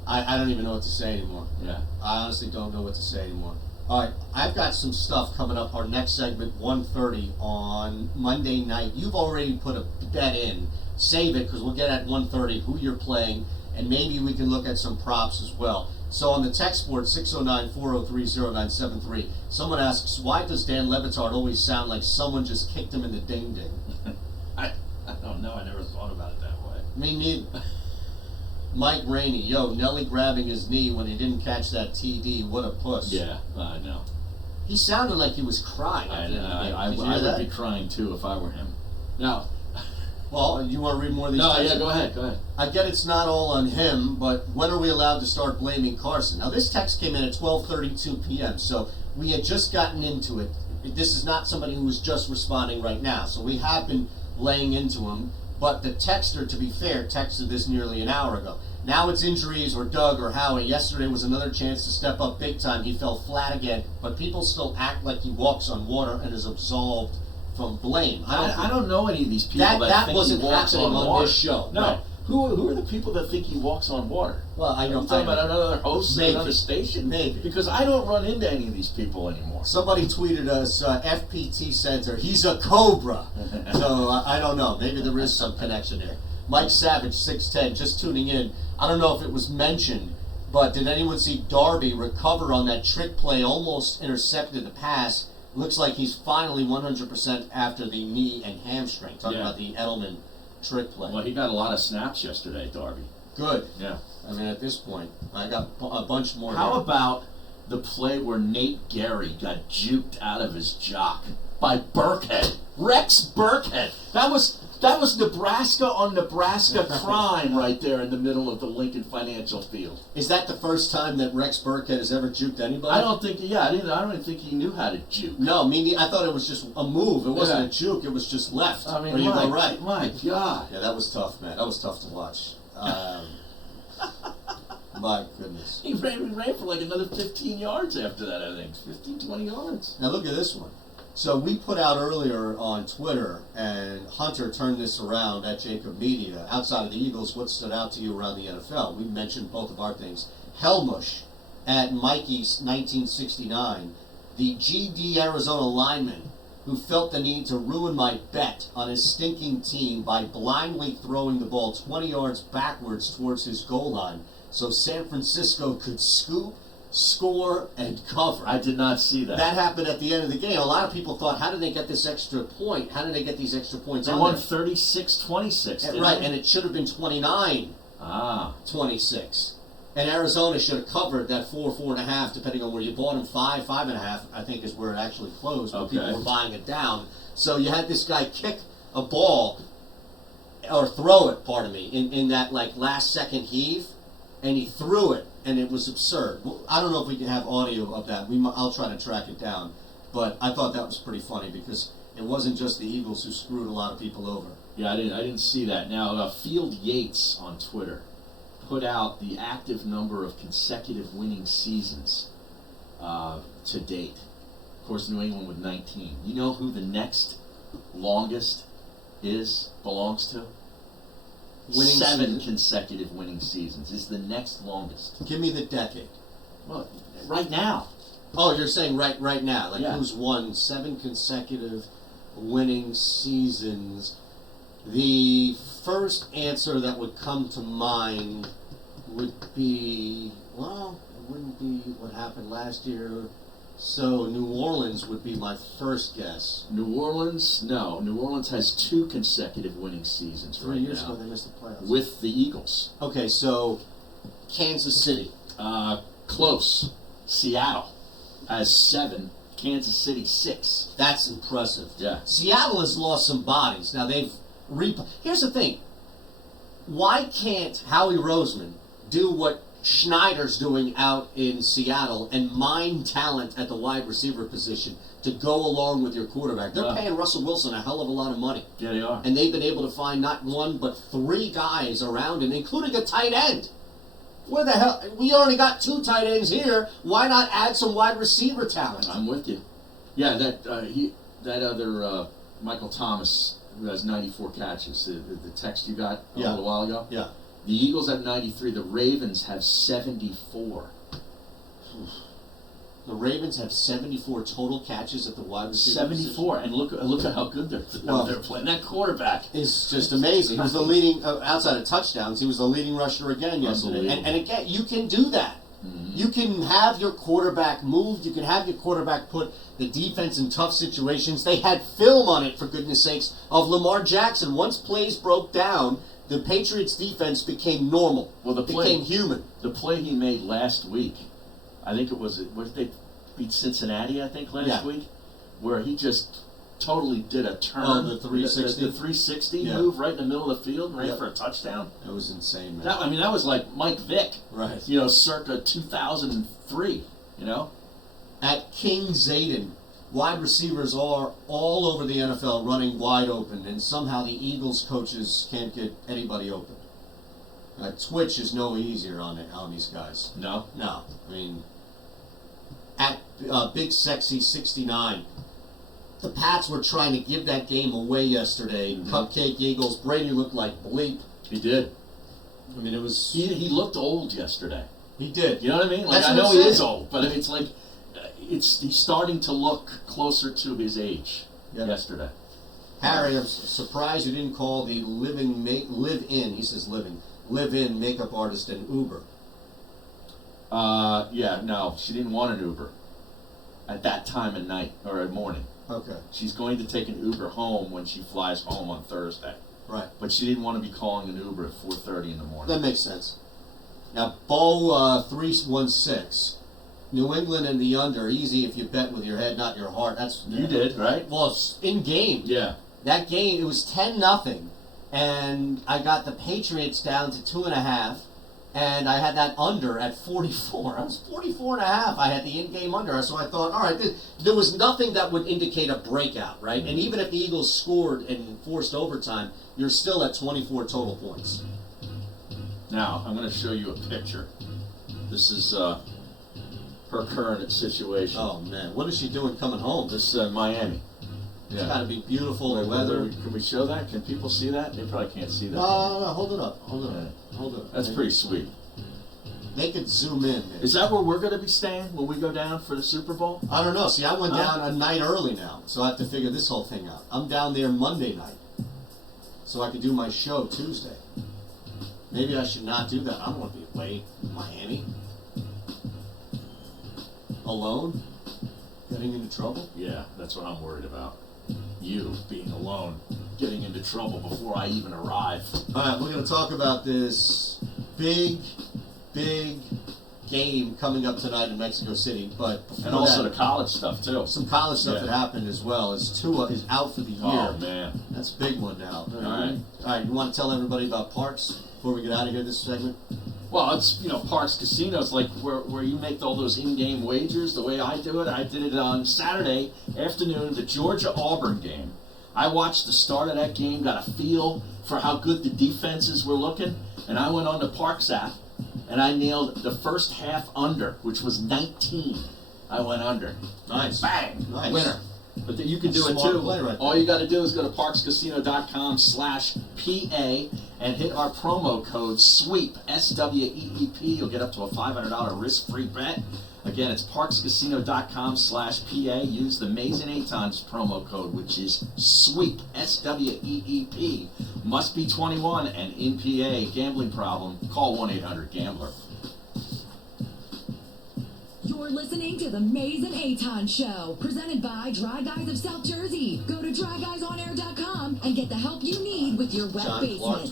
I don't even know what to say anymore. Yeah. I honestly don't know what to say anymore. All right, I've got some stuff coming up. Our next segment, 1:30 on Monday night. You've already put a bet in. Save it, because we'll get at 1:30 who you're playing, and maybe we can look at some props as well. So on the text board, 609-403-0973, someone asks, why does Dan Levitard always sound like someone just kicked him in the ding-ding? I don't know. I never thought about it that way. Me neither. Mike Rainey, Nelly grabbing his knee when he didn't catch that TD. What a puss. Yeah, I know. He sounded like he was crying. I would be crying too if I were him. Now, well, you want to read more of these? No, yeah, go ahead. I get it's not all on him, but when are we allowed to start blaming Carson? Now, this text came in at 12:32 p.m., so we had just gotten into it. This is not somebody who is just responding right now, so we have been laying into him. But the texter, to be fair, texted this nearly an hour ago. Now it's injuries or Doug or Howie. Yesterday was another chance to step up big time. He fell flat again, but people still act like he walks on water and is absolved from blame. I don't know any of these people that think wasn't he walks happening on on water. this show. No. Right. Who are the people that think he walks on water? Well, I know. Are you talking about another host at another station? Maybe. Because I don't run into any of these people anymore. Somebody tweeted us, FPT Center, he's a cobra. So I don't know. Maybe there is some connection there. Mike Savage, 6'10", just tuning in. I don't know if it was mentioned, but did anyone see Darby recover on that trick play, almost intercepted the pass? Looks like he's finally 100% after the knee and hamstring. Talking about the Edelman trick play. Well, he got a lot of snaps yesterday, Darby. Good. Yeah. I mean, at this point, I got a bunch more. How about the play where Nate Gary got juked out of his jock by Burkhead? Rex Burkhead. That was Nebraska on Nebraska crime right there in the middle of the Lincoln Financial Field. Is that the first time that Rex Burkhead has ever juked anybody? I don't think. Yeah, I don't even think he knew how to juke. No, I thought it was just a move. It wasn't a juke. It was just left. I mean, or you go right. My God. Yeah, that was tough, man. That was tough to watch. My goodness. He ran for like another 15 yards after that, I think. 15, 20 yards. Now look at this one. So we put out earlier on Twitter, and Hunter turned this around at Jacob Media. Outside of the Eagles, what stood out to you around the NFL? We mentioned both of our things. Helmush at Mikey's 1969, the GD Arizona lineman who felt the need to ruin my bet on his stinking team by blindly throwing the ball 20 yards backwards towards his goal line so San Francisco could scoop, score, and cover. I did not see that. That happened at the end of the game. A lot of people thought, how did they get this extra point? How did they get these extra points They on won there? 36-26, Right, they? and it should have been 29-26. And Arizona should have covered that 4.5, depending on where you bought them. 5.5, I think, is where it actually closed. But people were buying it down. So you had this guy kick a ball, or throw it, pardon me, in that last second heave, and he threw it, and it was absurd. Well, I don't know if we can have audio of that. I'll try to track it down. But I thought that was pretty funny because it wasn't just the Eagles who screwed a lot of people over. Yeah, I didn't see that. Now, Field Yates on Twitter put out the active number of consecutive winning seasons to date. Of course, New England with 19. You know who the next longest belongs to? Winning 7 season? consecutive winning seasons is the next longest. Give me the decade. Well, right now. Oh, you're saying right now. Yeah. Who's won 7 consecutive winning seasons? The first answer that would come to mind would be, well, it wouldn't be what happened last year. So New Orleans would be my first guess. New Orleans? No. New Orleans has 2 consecutive winning seasons 3 right years now. ago they missed the playoffs. With the Eagles. Okay, so Kansas City. Close. Seattle has 7. Kansas City 6. That's impressive. Yeah. Seattle has lost some bodies. Now they've here's the thing. Why can't Howie Roseman do what Schneider's doing out in Seattle and mine talent at the wide receiver position to go along with your quarterback. They're paying Russell Wilson a hell of a lot of money. Yeah, they are. And they've been able to find not one but 3 guys around him, including a tight end. Where the hell? We already got 2 tight ends here. Why not add some wide receiver talent? I'm with you. Yeah, that other Michael Thomas, who has 94 catches, the text you got a little while ago. Yeah. The Eagles have 93. The Ravens have 74. The Ravens have 74 total catches at the wide receiver 74, position. and look at how good they're playing. That quarterback is just amazing. He was the leading, outside of touchdowns, he was the leading rusher again yesterday. And again, you can do that. Mm-hmm. You can have your quarterback moved. You can have your quarterback put the defense in tough situations. They had film on it, for goodness sakes, of Lamar Jackson. Once plays broke down, the Patriots' defense became normal. Became human. The play he made last week, I think they beat Cincinnati, I think, last week, where he just totally did a turn. Oh, the 360? The 360 move right in the middle of the field, right for a touchdown. That was insane, man. That was like Mike Vick. Right. Circa 2003, At King Zayden, wide receivers are all over the NFL running wide open, and somehow the Eagles coaches can't get anybody open. Twitch is no easier on these guys. No? No. I mean, at Big Sexy 69, the Pats were trying to give that game away yesterday. Mm-hmm. Cupcake Eagles. Brady looked like bleep. He did. I mean, it was... He looked old yesterday. He did. You know what I mean? Like, I know he is old, but it's like... He's starting to look closer to his age yesterday. Harry, I'm surprised you didn't call the live-in, he says live-in makeup artist an Uber. No, she didn't want an Uber at that time of night or at morning. Okay. She's going to take an Uber home when she flies home on Thursday. Right. But she didn't want to be calling an Uber at 4:30 in the morning. That makes sense. Now, Bo 316. New England and the under, easy if you bet with your head, not your heart. You did, right? Well, it's in game. Yeah. That game, it was 10-0, and I got the Patriots down to 2.5, and I had that under at 44. I was 44.5. I had the in-game under, so I thought, all right, there was nothing that would indicate a breakout, right? And even if the Eagles scored and forced overtime, you're still at 24 total points. Now, I'm going to show you a picture. This is her current situation. Oh, man. What is she doing coming home? This is Miami. It's got to be beautiful, the weather. Can we show that? Can people see that? They probably can't see that. No, hold it up. Hold it up. That's pretty sweet. They could zoom in. Maybe. Is that where we're going to be staying when we go down for the Super Bowl? I don't know. See, I went down a night early now, so I have to figure this whole thing out. I'm down there Monday night, so I could do my show Tuesday. Maybe I should not do that. I don't want to be away in Miami. Alone? Getting into trouble? Yeah, that's what I'm worried about. You being alone, getting into trouble before I even arrive. All right, we're going to talk about this big game coming up tonight in Mexico City, but and also the college stuff too. Some college stuff that happened as well. Tua is out for the year. Oh man, that's a big one now. All right. You want to tell everybody about Parks before we get out of here this segment? Well, it's Parks Casinos, like where you make all those in-game wagers. The way I do it, I did it on Saturday afternoon, the Georgia-Auburn game. I watched the start of that game, got a feel for how good the defenses were looking, and I went on the Parks app, and I nailed the first half under, which was 19. I went under. Nice. Bang. Nice. Winner. But you can do it too. All you got to do is go to parkscasino.com/PA and hit our promo code SWEEP, SWEEP. You'll get up to a $500 risk-free bet. Again, it's parkscasino.com/PA. Use the Mason Aton's promo code, which is SWEEP, SWEEP. Must be 21 and in PA. Gambling problem? Call 1-800-GAMBLER. You're listening to the Mason Aton Show, presented by Dry Guys of South Jersey. Go to dryguysonair.com and get the help you need with your wet basement.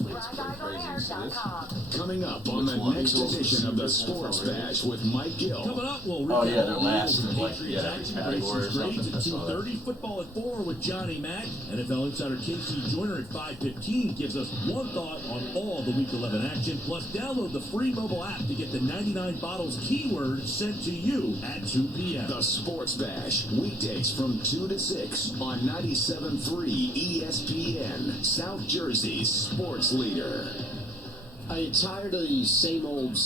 Coming up on the next edition of the Sports Bash with Mike Gill. Coming up, we'll they're last in like category or something. At 2:30, football at 4 with Johnny Mack. NFL insider Casey Joyner at 5:15 gives us one thought on all the Week 11 action. Plus, download the free mobile app to get the 99 bottles keyword sent to you at 2 p.m. The Sports Bash, weekdays from 2 to 6 on 97.3 ESPN, South Jersey's sports leader. Are you tired of the same old,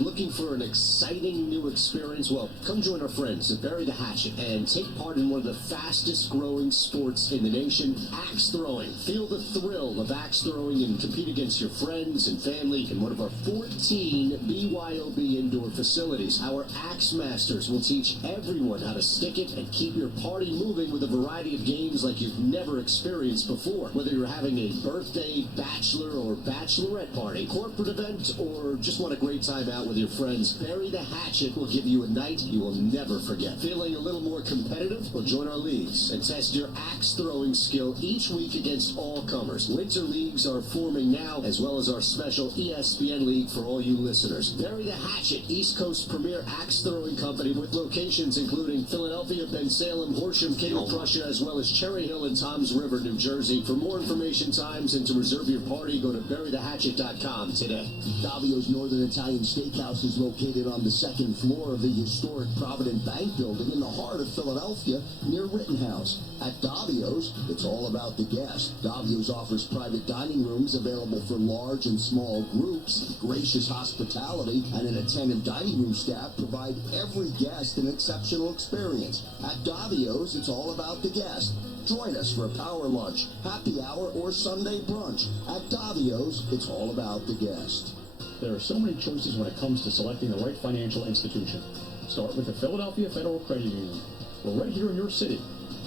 looking for an exciting new experience? Well, come join our friends at Bury the Hatchet and take part in one of the fastest growing sports in the nation, axe throwing. Feel the thrill of axe throwing and compete against your friends and family in one of our 14 BYOB indoor facilities. Our axe masters will teach everyone how to stick it and keep your party moving with a variety of games like you've never experienced before. Whether you're having a birthday, bachelor, or bachelorette party, corporate event, or just want a great time out with your friends, Bury the Hatchet will give you a night you will never forget. Feeling a little more competitive? Well, join our leagues and test your axe throwing skill each week against all comers. Winter leagues are forming now, as well as our special ESPN league for all you listeners. Bury the Hatchet, East Coast premier axe throwing company with locations including Philadelphia, Ben Salem, Horsham, King of Prussia, as well as Cherry Hill and Toms River, New Jersey. For more information, times, and to reserve your party, go to burythehatchet.com today. Davio's Northern Italian Steakhouse is located on the second floor of the historic Provident Bank building in the heart of Philadelphia, near Rittenhouse. At Davio's, it's all about the guest. Davio's offers private dining rooms available for large and small groups. Gracious hospitality and an attentive dining room staff provide every guest an exceptional experience. At Davio's, it's all about the guest. Join us for a power lunch, happy hour, or Sunday brunch. At Davio's, it's all about the guest. There are so many choices when it comes to selecting the right financial institution. Start with the Philadelphia Federal Credit Union. We're right here in your city.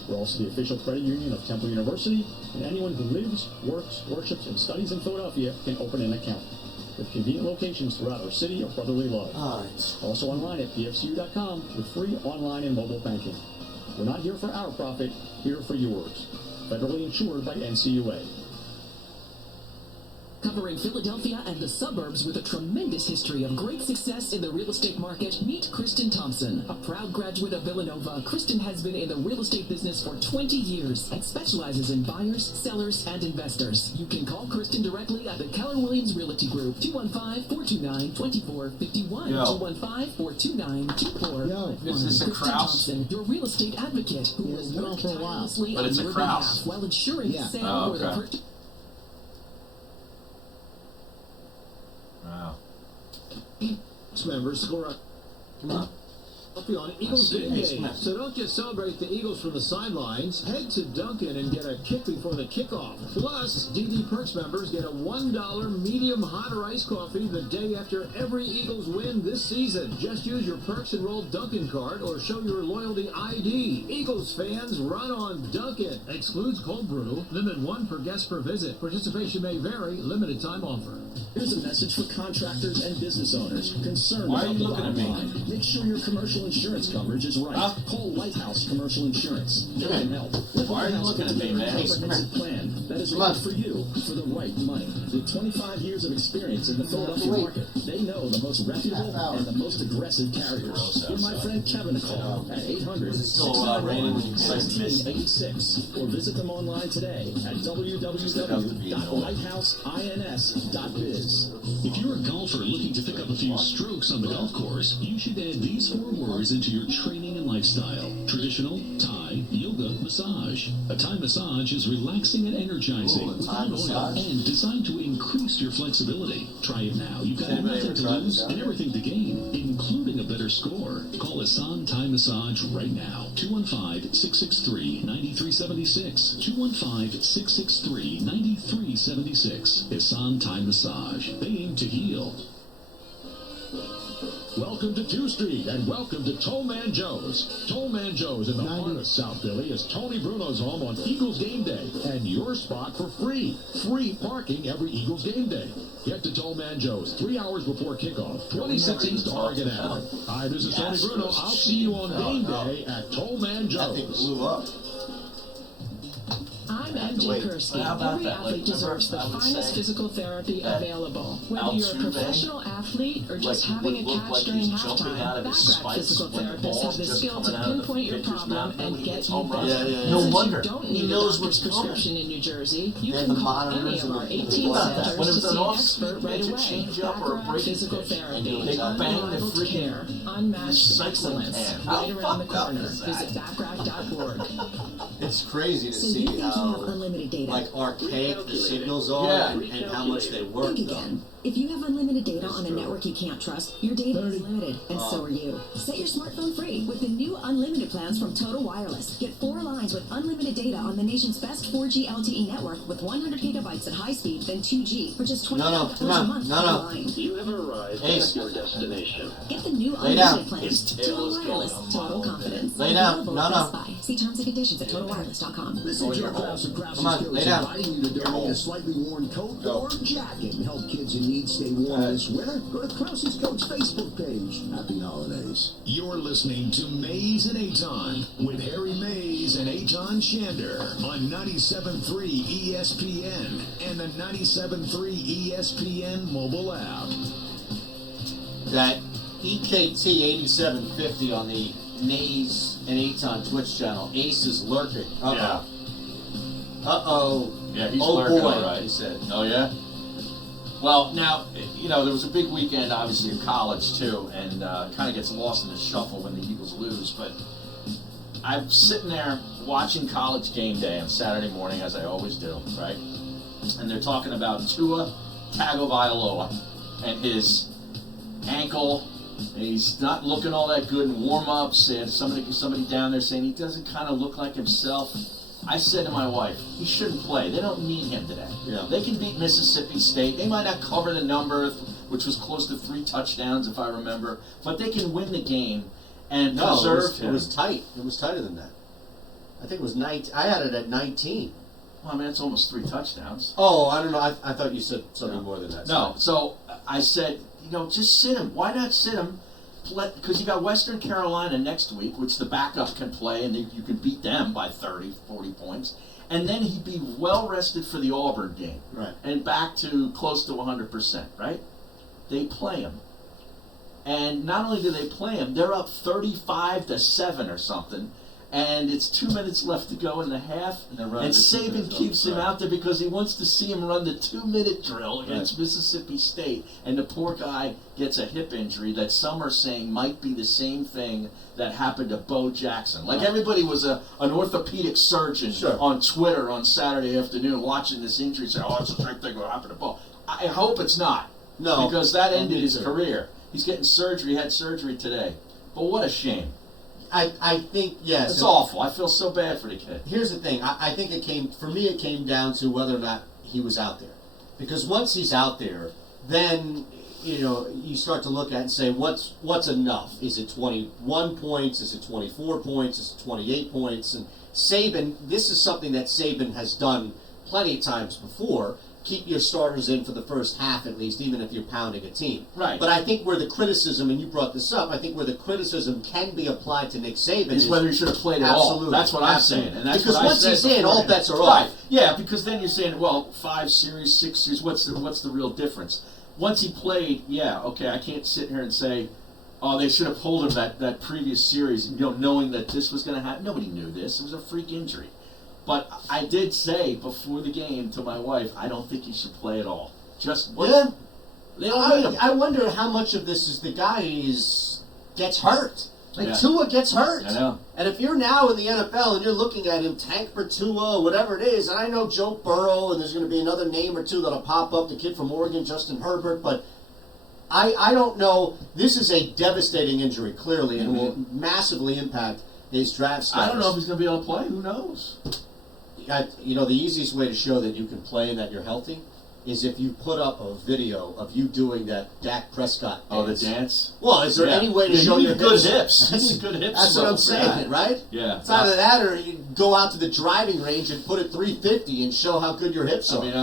We're also the official credit union of Temple University, and anyone who lives, works, worships, and studies in Philadelphia can open an account. With convenient locations throughout our city of brotherly love. Also online at pfcu.com with free online and mobile banking. We're not here for our profit, here for yours. Federally insured by NCUA. Covering Philadelphia and the suburbs with a tremendous history of great success in the real estate market, meet Kristen Thompson. A proud graduate of Villanova, Kristen has been in the real estate business for 20 years and specializes in buyers, sellers, and investors. You can call Kristen directly at the Keller Williams Realty Group, 215-429-2451, 215-429-2451. Is this a Kristen Kraus? Thompson, your real estate advocate, who will work tirelessly on your behalf while ensuring the sale or the purchase. Wow. Members score on Eagles game day. So don't just celebrate the Eagles from the sidelines. Head to Dunkin' and get a kick before the kickoff. Plus, DD Perks members get a $1 medium hot or iced coffee the day after every Eagles win this season. Just use your Perks enrolled Dunkin' card or show your loyalty ID. Eagles fans, run on Dunkin'. Excludes cold brew. Limit 1 per guest per visit. Participation may vary. Limited time offer. Here's a message for contractors and business owners concerned Why are about you the looking at me? bottom line. Make sure your commercial insurance coverage is right. Call Lighthouse Commercial Insurance. They can help. Why are you looking at me, man? Comprehensive plan that is right for you for the right money. With 25 years of experience in the Philadelphia market, they know the most reputable and the most aggressive carriers. Give my friend Kevin a call at 800-698-1686 or visit them online today at www.lighthouseinS.biz. If you're a golfer looking to pick up a few strokes on the golf course, you should add these 4 words into your training and lifestyle. Traditional, Thai, yoga, massage. A Thai massage is relaxing and energizing without oil and designed to increase your flexibility. Try it now. You've got nothing to lose and everything to gain, including a better score. Call Asan Thai Massage right now. 215-663-9376. 215-663-9376. Asan Thai Massage. They aim to heal. Welcome to 2 Street and welcome to Toll Man Joe's. Toll Man Joe's in the heart of South Philly is Tony Bruno's home on Eagles game day and your spot for free. Free parking every Eagles game day. Get to Toll Man Joe's 3 hours before kickoff, 26 East Oregon Avenue. Hi, this is Tony Bruno. I'll see you on game day at Toll Man Joe's. That thing blew up. I'm Jay Kursky. Every athlete deserves the finest physical therapy available. Whether you're a professional athlete or just having a catch during halftime, Backrack physical therapists have the skill to pinpoint your problem and get you better. No wonder. Since you don't need a doctor's prescription in New Jersey, you can call any of our 18 centers to see an expert right away. Backrack physical therapy. Unrivaled care. Unmatched excellence. Right around the corner. Visit backrack.org. It's crazy to see how like archaic the signals are and how much they work. Think again. If you have unlimited data on a network you can't trust, your data is limited, and so are you. Set your smartphone free with the new unlimited plans from Total Wireless. Get 4 lines with unlimited data on the nation's best 4G LTE network with 100 gigabytes at high speed, then 2G for just $25 a month per line. You have arrived at your destination. Get the new unlimited plans. Total Wireless, total confidence. Lay down. Available at Best Buy. See terms and conditions at totalwireless.com. This is Joe Krause of Krause Skills inviting you to donate a slightly worn coat or jacket and help kids in need stay warm this winter. Go to Krause's Coats Facebook page. Happy holidays. You're listening to Mays and Aton with Harry Mays and Aton Shander on 97.3 ESPN and the 97.3 ESPN mobile app. That EKT 8750 on the Mays and Aton Twitch channel. Ace is lurking. Uh-oh. Uh-oh. Yeah, he's oh lurking, boy, all right. he said. Oh, yeah? Well, now, there was a big weekend, obviously, of college, too, and kind of gets lost in the shuffle when the Eagles lose, but I'm sitting there watching College Game Day on Saturday morning, as I always do, right? And they're talking about Tua Tagovailoa and his ankle, and he's not looking all that good in warm-ups, and somebody down there saying he doesn't kind of look like himself. I said to my wife, he shouldn't play. They don't need him today. Yeah. They can beat Mississippi State. They might not cover the number, which was close to 3 touchdowns, if I remember, but they can win the game and preserve him. It was tight. It was tighter than that. I think it was 19. I had it at 19. Well, I mean, it's almost 3 touchdowns. Oh, I don't know. I thought you said something more than that. No, so I said, just sit him. Why not sit him? Because you got Western Carolina next week, which the backup can play, and you can beat them by 30, 40 points. And then he'd be well-rested for the Auburn game. Right. And back to close to 100%, right? They play him. And not only do they play him, they're up 35-7 or something. And it's 2 minutes left to go in the half. And Saban keeps him out there because he wants to see him run the 2-minute drill against Mississippi State. And the poor guy gets a hip injury that some are saying might be the same thing that happened to Bo Jackson. Like everybody was an orthopedic surgeon on Twitter on Saturday afternoon watching this injury saying, oh, it's the same thing that happened to Bo. I hope it's not. No. Because that ended his career. He's getting surgery. He had surgery today. But what a shame. I think, yes. It's awful. I feel so bad for the kid. Here's the thing. I think it came down to whether or not he was out there. Because once he's out there, then, you start to look at and say, what's enough? Is it 21 points? Is it 24 points? Is it 28 points? And Saban, this is something that Saban has done plenty of times before. Keep your starters in for the first half at least, even if you're pounding a team. Right. But I think where the criticism, and you brought this up, I think where the criticism can be applied to Nick Saban is whether he should have played at all. That's what I'm saying. And that's because what once he's in, all bets are off. Right. Yeah, because then you're saying, well, 5 series, 6 series, what's the real difference? Once he played, I can't sit here and say, oh, they should have pulled him that previous series, knowing that this was going to happen. Nobody knew this. It was a freak injury. But I did say before the game to my wife, I don't think he should play at all. Just they don't need him. I wonder how much of this is the guy gets hurt. Tua gets hurt. I know. And if you're now in the NFL and you're looking at him, tank for Tua, whatever it is, and I know Joe Burrow, and there's going to be another name or two that'll pop up, the kid from Oregon, Justin Herbert, but I don't know. This is a devastating injury, clearly, and will massively impact his draft status. I don't know if he's going to be able to play. Who knows? The easiest way to show that you can play and that you're healthy is if you put up a video of you doing that Dak Prescott dance. Oh, the dance? Well, is there any way to show your good hips? You need good hips. That's what I'm saying, right? Yeah. It's either that or you go out to the driving range and put it 350 and show how good your hips are. I mean,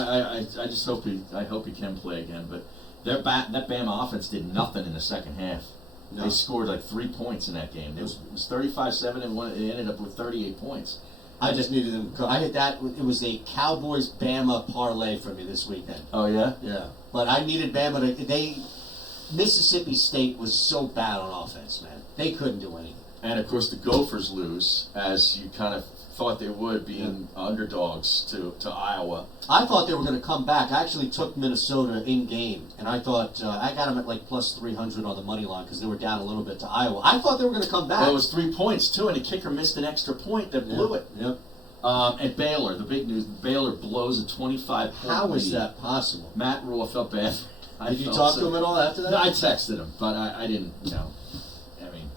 I just hope he can play again, but that Bama offense did nothing in the second half. No. They scored like 3 points in that game. It was 35-7 and it ended up with 38 points. I just needed them. I hit that. It was a Cowboys Bama parlay for me this weekend. Oh yeah. Yeah, but I needed Bama to. Mississippi State was so bad on offense, man. They couldn't do anything. And of course, the Gophers lose, as you kind of thought they would, being underdogs to Iowa. I thought they were going to come back. I actually took Minnesota in game, and I thought I got them at like plus 300 on the money line because they were down a little bit to Iowa. I thought they were going to come back. Well, it was 3 points too, and the kicker missed an extra point that blew it. Yep. And Baylor, the big news: Baylor blows a 25-point How is lead. that possible? Matt Rule felt bad. Did you talk to him at all after that? No, I texted him, but I didn't. I mean,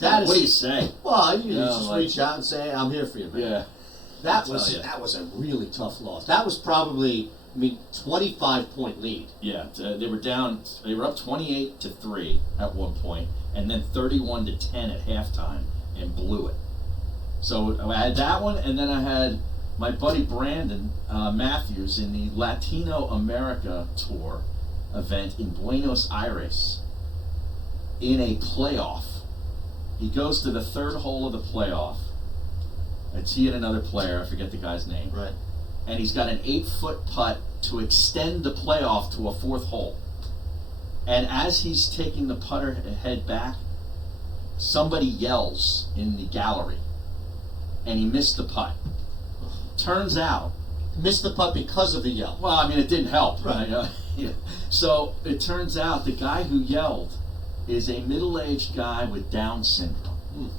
that what do you say? Well, you just reach out and say, "I'm here for you, man." Yeah. That was a really tough loss. That was probably, 25-point lead. Yeah, they were down. They were up 28-3 at one point, and then 31-10 at halftime, and blew it. So I had that one, and then I had my buddy Brandon Matthews in the Latino America Tour event in Buenos Aires in a playoff. He goes to the third hole of the playoff. It's he and another player, I forget the guy's name. Right. And he's got an 8-foot putt to extend the playoff to a fourth hole. And as he's taking the putter head back, somebody yells in the gallery. And he missed the putt. Turns out... Missed the putt because of the yell. Well, I mean, it didn't help. Right. So it turns out the guy who yelled is a middle-aged guy with Down syndrome.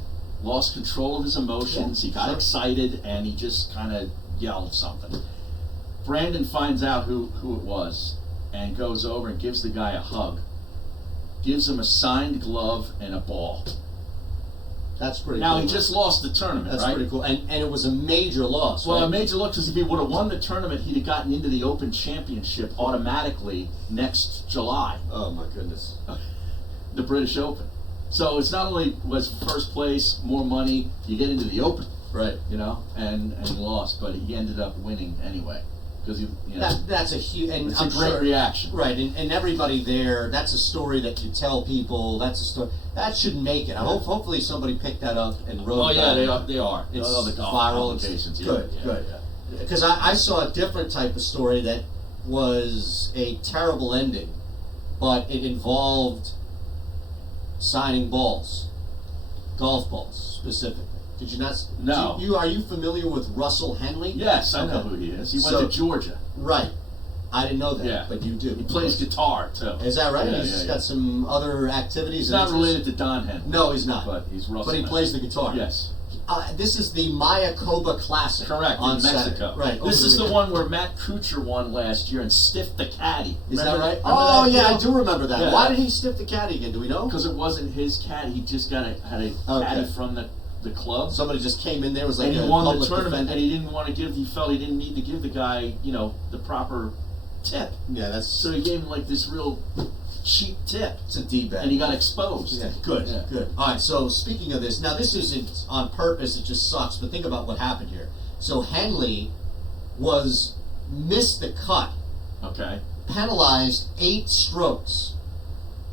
Lost control of his emotions. He got excited, and he just kind of yelled something. Brandon finds out who it was and goes over and gives the guy a hug. Gives him a signed glove and a ball. That's pretty cool. Now, he man. just lost the tournament, That's right? pretty cool. And it was a major loss, Well, right? a major loss because if he would have won the tournament, he'd have gotten into the Open Championship automatically next July. Oh, my goodness. The British Open. So it's not only was first place, more money, you get into the Open. Right. And he lost, but he ended up winning anyway. Because that's a huge... It's a great reaction. Right, and everybody there, that's a story that you tell people, that's a story... That should make it. Hopefully somebody picked that up and wrote it down. Oh, yeah, they are. It's the viral. Good. Because I saw a different type of story that was a terrible ending, but it involved signing balls, golf balls specifically. Did you not? No. Are you familiar with Russell Henley? Yes, I know who he is. He went to Georgia. Right. I didn't know that, Yeah. but you do. He plays guitar, too. Is that right? Yeah, He's got some other activities. He's not related to Don Henley. No, he's not. But he's Russell But he Henley. plays the guitar. Yes. This is the Mayakoba Classic. Correct, on in Mexico. Saturday. Right. This is the one where Matt Kuchar won last year and stiffed the caddy. Is Remember that right? Remember Oh, that yeah, deal? I do remember that. Yeah. Why did he stiff the caddy again? Do we know? Because it wasn't his caddy. He just had a caddy from the club. Somebody just came in there, was like and he a won the public tournament, defender. and he didn't want to give. He felt he didn't need to give the guy, the proper tip. Yeah, that's... So he gave him like this real cheap tip. It's a D-bag. And he got exposed. Yeah, good. All right, so speaking of this, now this isn't on purpose, it just sucks, but think about what happened here. So Henley missed the cut. Okay. Penalized 8 strokes.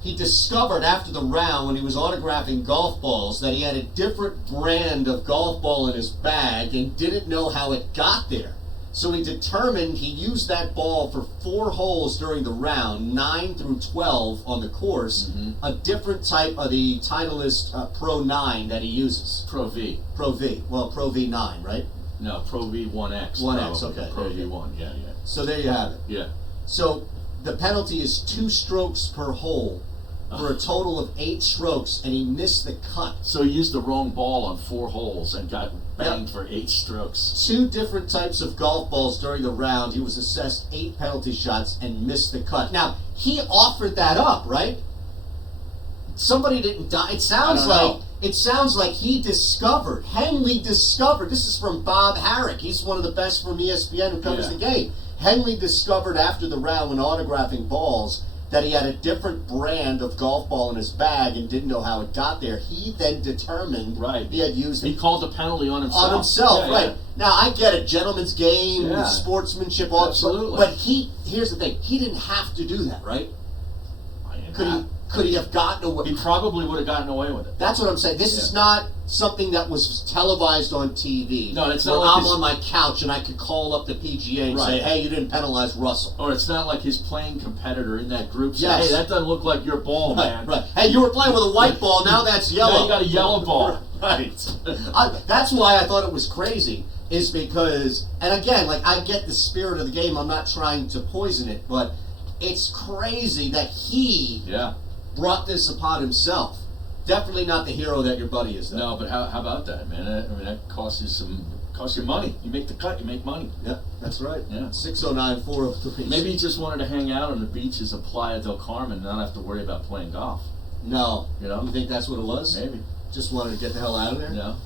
He discovered after the round when he was autographing golf balls that he had a different brand of golf ball in his bag and didn't know how it got there. So he determined he used that ball for 4 holes during the round, 9 through 12 on the course, a different type of the Titleist Pro 9 that he uses. Pro V. Pro V. Well, Pro V9, right? No, Pro V1X. 1X, okay. Pro V1, yeah. So there you have it. Yeah. So the penalty is 2 strokes per hole for a total of 8 strokes, and he missed the cut. So he used the wrong ball on 4 holes and got banged for 8 strokes. 2 different types of golf balls during the round. He was assessed 8 penalty shots and missed the cut. Now, he offered that up, right? Somebody didn't die. It sounds like he discovered, Henley discovered, this is from Bob Harrick. He's one of the best from ESPN who covers the game. Henley discovered after the round when autographing balls that he had a different brand of golf ball in his bag and didn't know how it got there. He then determined he had used it. He called the penalty on himself. On himself, Yeah, right. yeah. Now, I get it, gentleman's game, Yeah. sportsmanship, Absolutely. but here's the thing, he didn't have to do that, right? Could could he have gotten away? He probably would have gotten away with it. That's what I'm saying. This is not something that was televised on TV. No, it's not where like I'm on my couch and I could call up the PGA and say, hey, you didn't penalize Russell. Or it's not like his playing competitor in that group said, Yes. hey, that doesn't look like your ball, man. Right. Hey, you were playing with a white ball, now that's yellow. Now you got a yellow ball. Right. That's why I thought it was crazy, is because, and again, like, I get the spirit of the game, I'm not trying to poison it, but it's crazy that he brought this upon himself. Definitely not the hero that your buddy is, though. No, but how about that, man? I mean, that costs you money. You make the cut, you make money. Yeah, that's right. Yeah. 609-403. Maybe he just wanted to hang out on the beaches of Playa del Carmen and not have to worry about playing golf. No. You know? You think that's what it was? Maybe. Just wanted to get the hell out of there? No.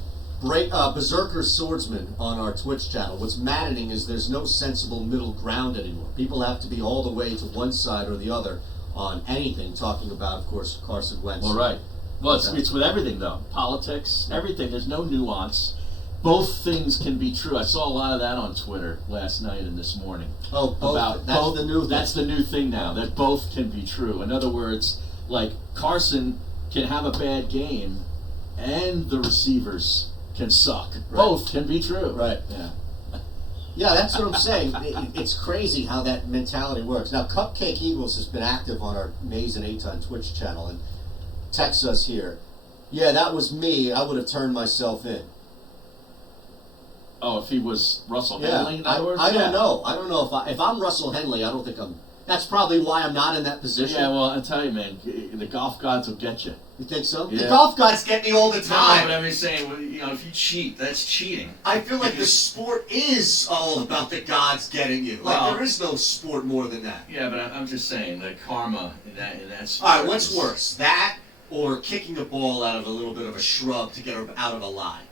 Berserker Swordsman on our Twitch channel. What's maddening is there's no sensible middle ground anymore. People have to be all the way to one side or the other on anything, talking about, of course, Carson Wentz. Well, right. Well, it's with everything, though. Politics, everything. There's no nuance. Both things can be true. I saw a lot of that on Twitter last night and this morning. Oh, both. That's the new thing. That's the new thing now, that both can be true. In other words, like, Carson can have a bad game and the receivers can suck. Right. Both can be true. Right. Yeah. Yeah, that's what I'm saying. It's crazy how that mentality works. Now, Cupcake Eagles has been active on our Maze and Eitan Twitch channel and texts us here. Yeah, that was me. I would have turned myself in. Oh, if he was Russell Henley, in other words? I don't know. I don't know if I'm Russell Henley. I don't think I'm. That's probably why I'm not in that position. Yeah, well, I tell you, man, the golf gods will get you. You think so? Yeah. The golf gods get me all the time. No, but I'm just saying, you know, if you cheat, that's cheating. I feel like the sport is all about the gods getting you. Like, there is no sport more than that. Yeah, but I'm just saying, the karma in that sport. All right, what's worse, that or kicking a ball out of a little bit of a shrub to get her out of a lie?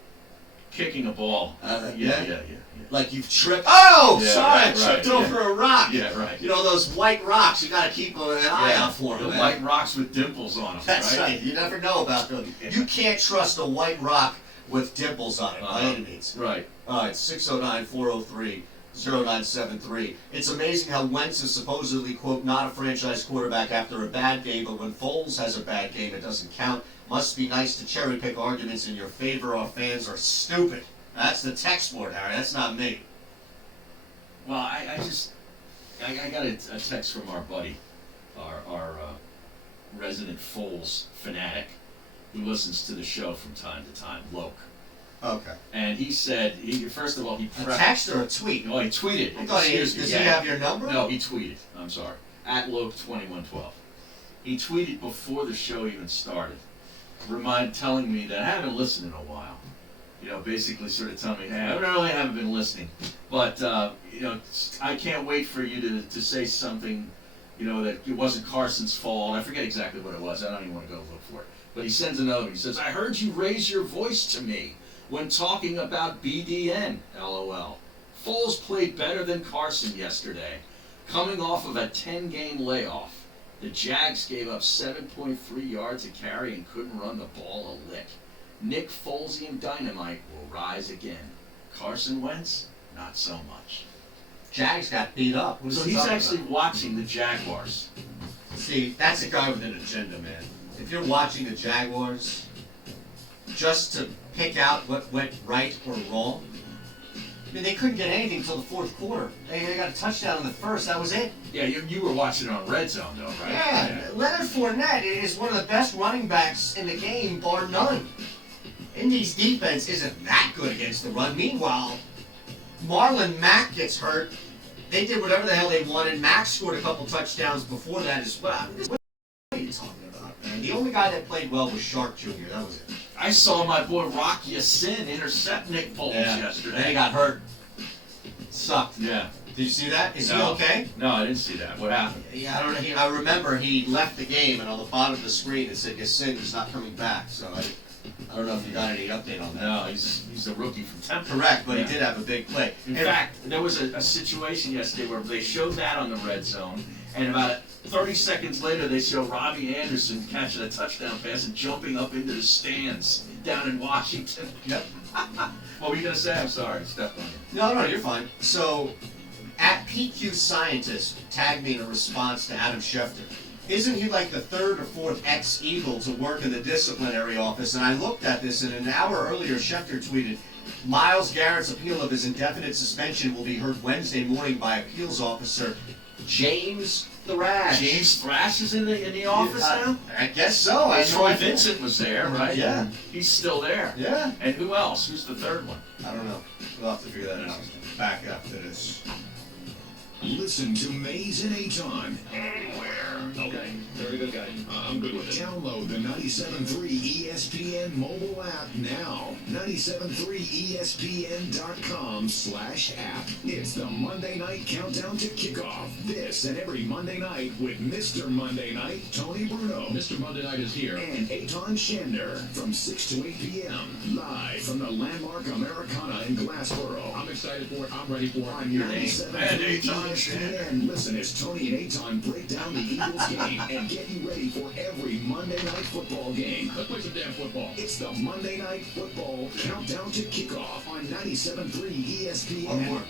Kicking a ball. Yeah. Like you've tripped. Oh, yeah, sorry, right, I tripped over a rock. Yeah, right. You know those white rocks. You got to keep an eye out for them. The white rocks with dimples on them. That's right. You never know about them. You can't trust a white rock with dimples on it by any means. Right. All right, 609-403-0973. It's amazing how Wentz is supposedly, quote, not a franchise quarterback after a bad game, but when Foles has a bad game, it doesn't count. Must be nice to cherry pick arguments in your favor. Our fans are stupid. That's the text board, Harry. That's not me. Well, I got a text from our buddy, our resident Foles fanatic, who listens to the show from time to time, Loke. Okay. And he said, first of all, he a text or a tweet? No, he tweeted. I thought does he have your number? No, he tweeted. I'm sorry. At Loke2112. He tweeted before the show even started, telling me that I haven't listened in a while. You know, basically sort of telling me, hey, I really haven't been listening. But, you know, I can't wait for you to say something, you know, that it wasn't Carson's fault. I forget exactly what it was. I don't even want to go look for it. But he sends another one. He says, I heard you raise your voice to me when talking about BDN, LOL. Foles played better than Carson yesterday, coming off of a 10-game layoff. The Jags gave up 7.3 yards a carry and couldn't run the ball a lick. Nick Folesian Dynamite will rise again. Carson Wentz, not so much. Jags got beat up. So he's actually watching the Jaguars. See, that's a guy with an agenda, man. If you're watching the Jaguars just to pick out what went right or wrong, I mean, they couldn't get anything until the fourth quarter. They got a touchdown in the first. That was it. Yeah, you were watching it on Red Zone, though, right? Yeah. Leonard Fournette is one of the best running backs in the game, bar none. Indy's defense isn't that good against the run. Meanwhile, Marlon Mack gets hurt. They did whatever the hell they wanted. Mack scored a couple touchdowns before that as well. What are you talking about, man? The only guy that played well was Shark Jr. That was it. I saw my boy Rock Ya-Sin intercept Nick Foles yesterday. Then he got hurt. Sucked. Yeah. Did you see that? Is he okay? No, I didn't see that. What happened? Yeah, I don't know. I remember he left the game, and on the bottom of the screen it said Ya-Sin is not coming back. So I don't know if you got any update on that. No, he's a rookie from Temple. Correct, but he did have a big play. In fact, there was a situation yesterday where they showed that on the Red Zone, and about 30 seconds later they show Robbie Anderson catching a touchdown pass and jumping up into the stands down in Washington. Yep. What were you going to say? I'm sorry, stepped on you. No, you're fine. So, at PQ Scientist tagged me in a response to Adam Schefter. isn't he like the third or fourth ex-Eagle to work in the disciplinary office? And I looked at this, and an hour earlier, Schefter tweeted, Myles Garrett's appeal of his indefinite suspension will be heard Wednesday morning by appeals officer James Thrash. James Thrash is in the office now? I guess so. And Troy Vincent was there, right? Yeah. He's still there. Yeah. And who else? Who's the third one? I don't know. We'll have to figure that out. Back after this. Listen to Mays and Aton anywhere. Okay, very good guy. I'm good with it. Download the 97.3 ESPN mobile app now. 97.3ESPN.com/app. It's the Monday Night Countdown to Kickoff. This and every Monday night with Mr. Monday Night, Tony Bruno. Mr. Monday Night is here. And Aton Shander from 6 to 8 p.m. Live from the landmark Americana in Glassboro. I'm excited for it. I'm ready for it. On Your 97.3 ESPN. Listen as Tony and Aton break down the Eagles game and get you ready for every Monday night football game. Let's play some damn football. It's the Monday Night Football Countdown to Kickoff on 97.3 ESPN.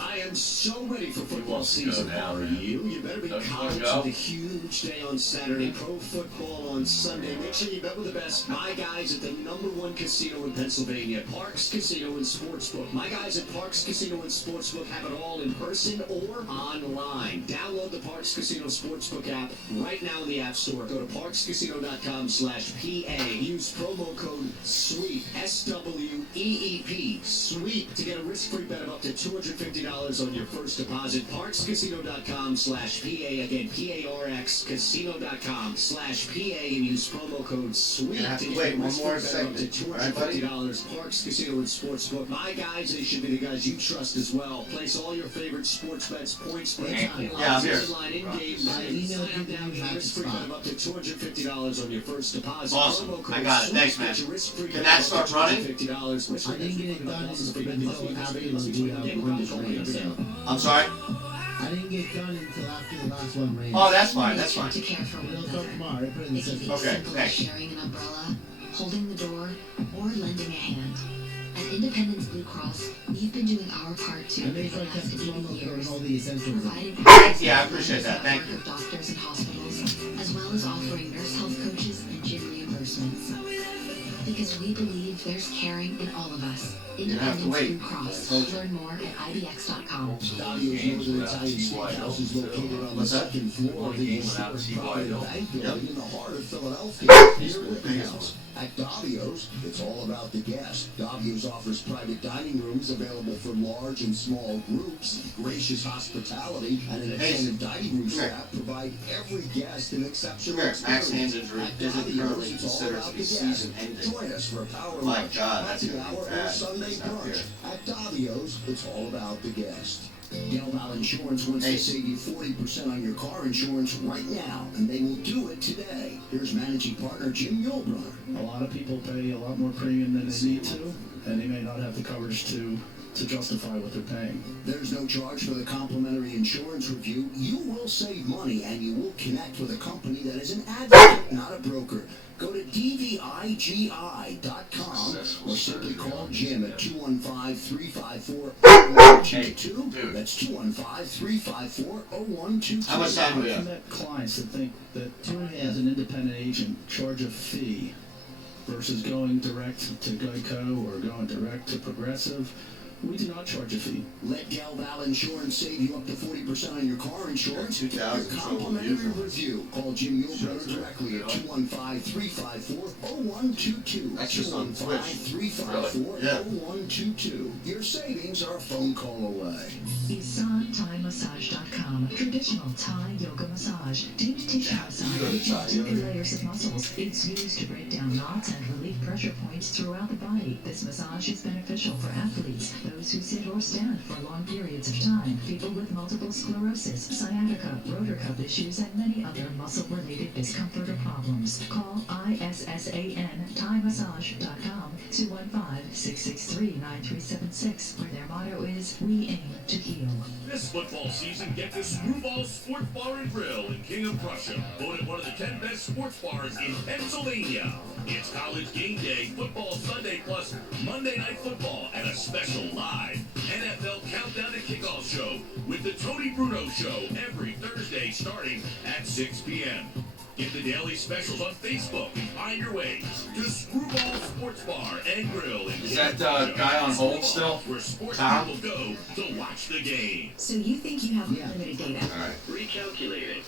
I am so ready for football season. How are you? You better be college with a huge day on Saturday, pro football on Sunday. Make sure you bet with the best. My guys at the #1 casino in Pennsylvania, Parks Casino and Sportsbook. My guys at Parks Casino and Sportsbook have it all in person or online. Download the Parks Casino Sportsbook app right now in the App Store. Go to parkscasino.com/PA. Use promo code SWEEP, SWEEP, SWEEP, to get a risk-free bet of up to $250 on your first deposit. ParksCasino.com/PA. Again, PARX Casino.com/PA, and use promo code SWEET to get one more segment. Up to $250. Parks Casino and Sportsbook. My guys, they should be the guys you trust as well. Place all your favorite sports bets, points, bets, line, in-game betting. Sign up now, get a risk-free bet of up to $250 on your first deposit. Awesome. I got it. Thanks, man. Can that start running? $50. I didn't get it done I'm sorry? I didn't get done until after the last one ran. Oh, that's fine. That's fine. To care for one another. Okay, thanks. Sharing an umbrella, holding the door, or lending a hand. At Independence Blue Cross, we've been doing our part too for the last 80 years, providing yeah, I appreciate that. Thank you. Of doctors and hospitals, as well as offering nurse health coaches and gym reimbursements. Because we believe there's caring in all of us. Independence Blue Cross. Learn more at IBX.com. Davio's Northern Italian Steakhouse is located on the second floor of the historic property bank building in the heart of Philadelphia, near Rittenhouse. At Davio's, it's all about the guest. Davio's offers private dining rooms available for large and small groups. Gracious hospitality and an attendant dining room staff provide every guest an exceptional experience. Max Hand's injury isn't currently considered to be season ending. Join us for a power My lunch, God, that's happy gonna be hour, or bad. Sunday brunch. At Davio's, it's all about the guest. Derailed Insurance wants to save you 40% on your car insurance right now, and they will do it today. Here's managing partner Jim Yulbrunner. A lot of people pay a lot more premium than they need to, and they may not have the coverage to justify what they're paying. There's no charge for the complimentary insurance review. You will save money, and you will connect with a company that is an advocate, not a broker. Go to dvigi.com or simply call Jim at 215-354-0122. That's 215-354-0122. How much time do we have? I've met clients that think that as an independent agent, charge a fee versus going direct to Geico or going direct to Progressive. We do not charge a fee. Let Del Val Insurance save you up to 40% on your car insurance. Your complimentary review. Call Jim Yulbrunner directly at 215-354-0122. That's just on Twitch. 215-354-0122. Your savings are a phone call away. IsanThaiMassage.com. Traditional Thai yoga massage. Deep tissue massage reaches deeper layers of muscles. It's used to break down knots and relieve pressure points throughout the body. This massage is beneficial for athletes, those who sit or stand for long periods of time, people with multiple sclerosis, sciatica, rotor cuff issues, and many other muscle-related discomfort or problems. Call IsanThaiMassage.com 215-663-9376, where their motto is, "We aim to heal." This football season, get the Screwball Screwball Sports Bar and Grill in King of Prussia, voted one of the 10 best sports bars in Pennsylvania. It's college game day, football Sunday plus Monday Night Football, and a special live NFL Countdown to Kickoff show with the Tony Bruno Show every Thursday starting at 6 p.m. Get the daily specials on Facebook and find your way to Screwball Sports Bar and Grill in Is that guy on hold still? Where sports Tom? people go to watch the game. So you think you have unlimited data? All right. Recalculating.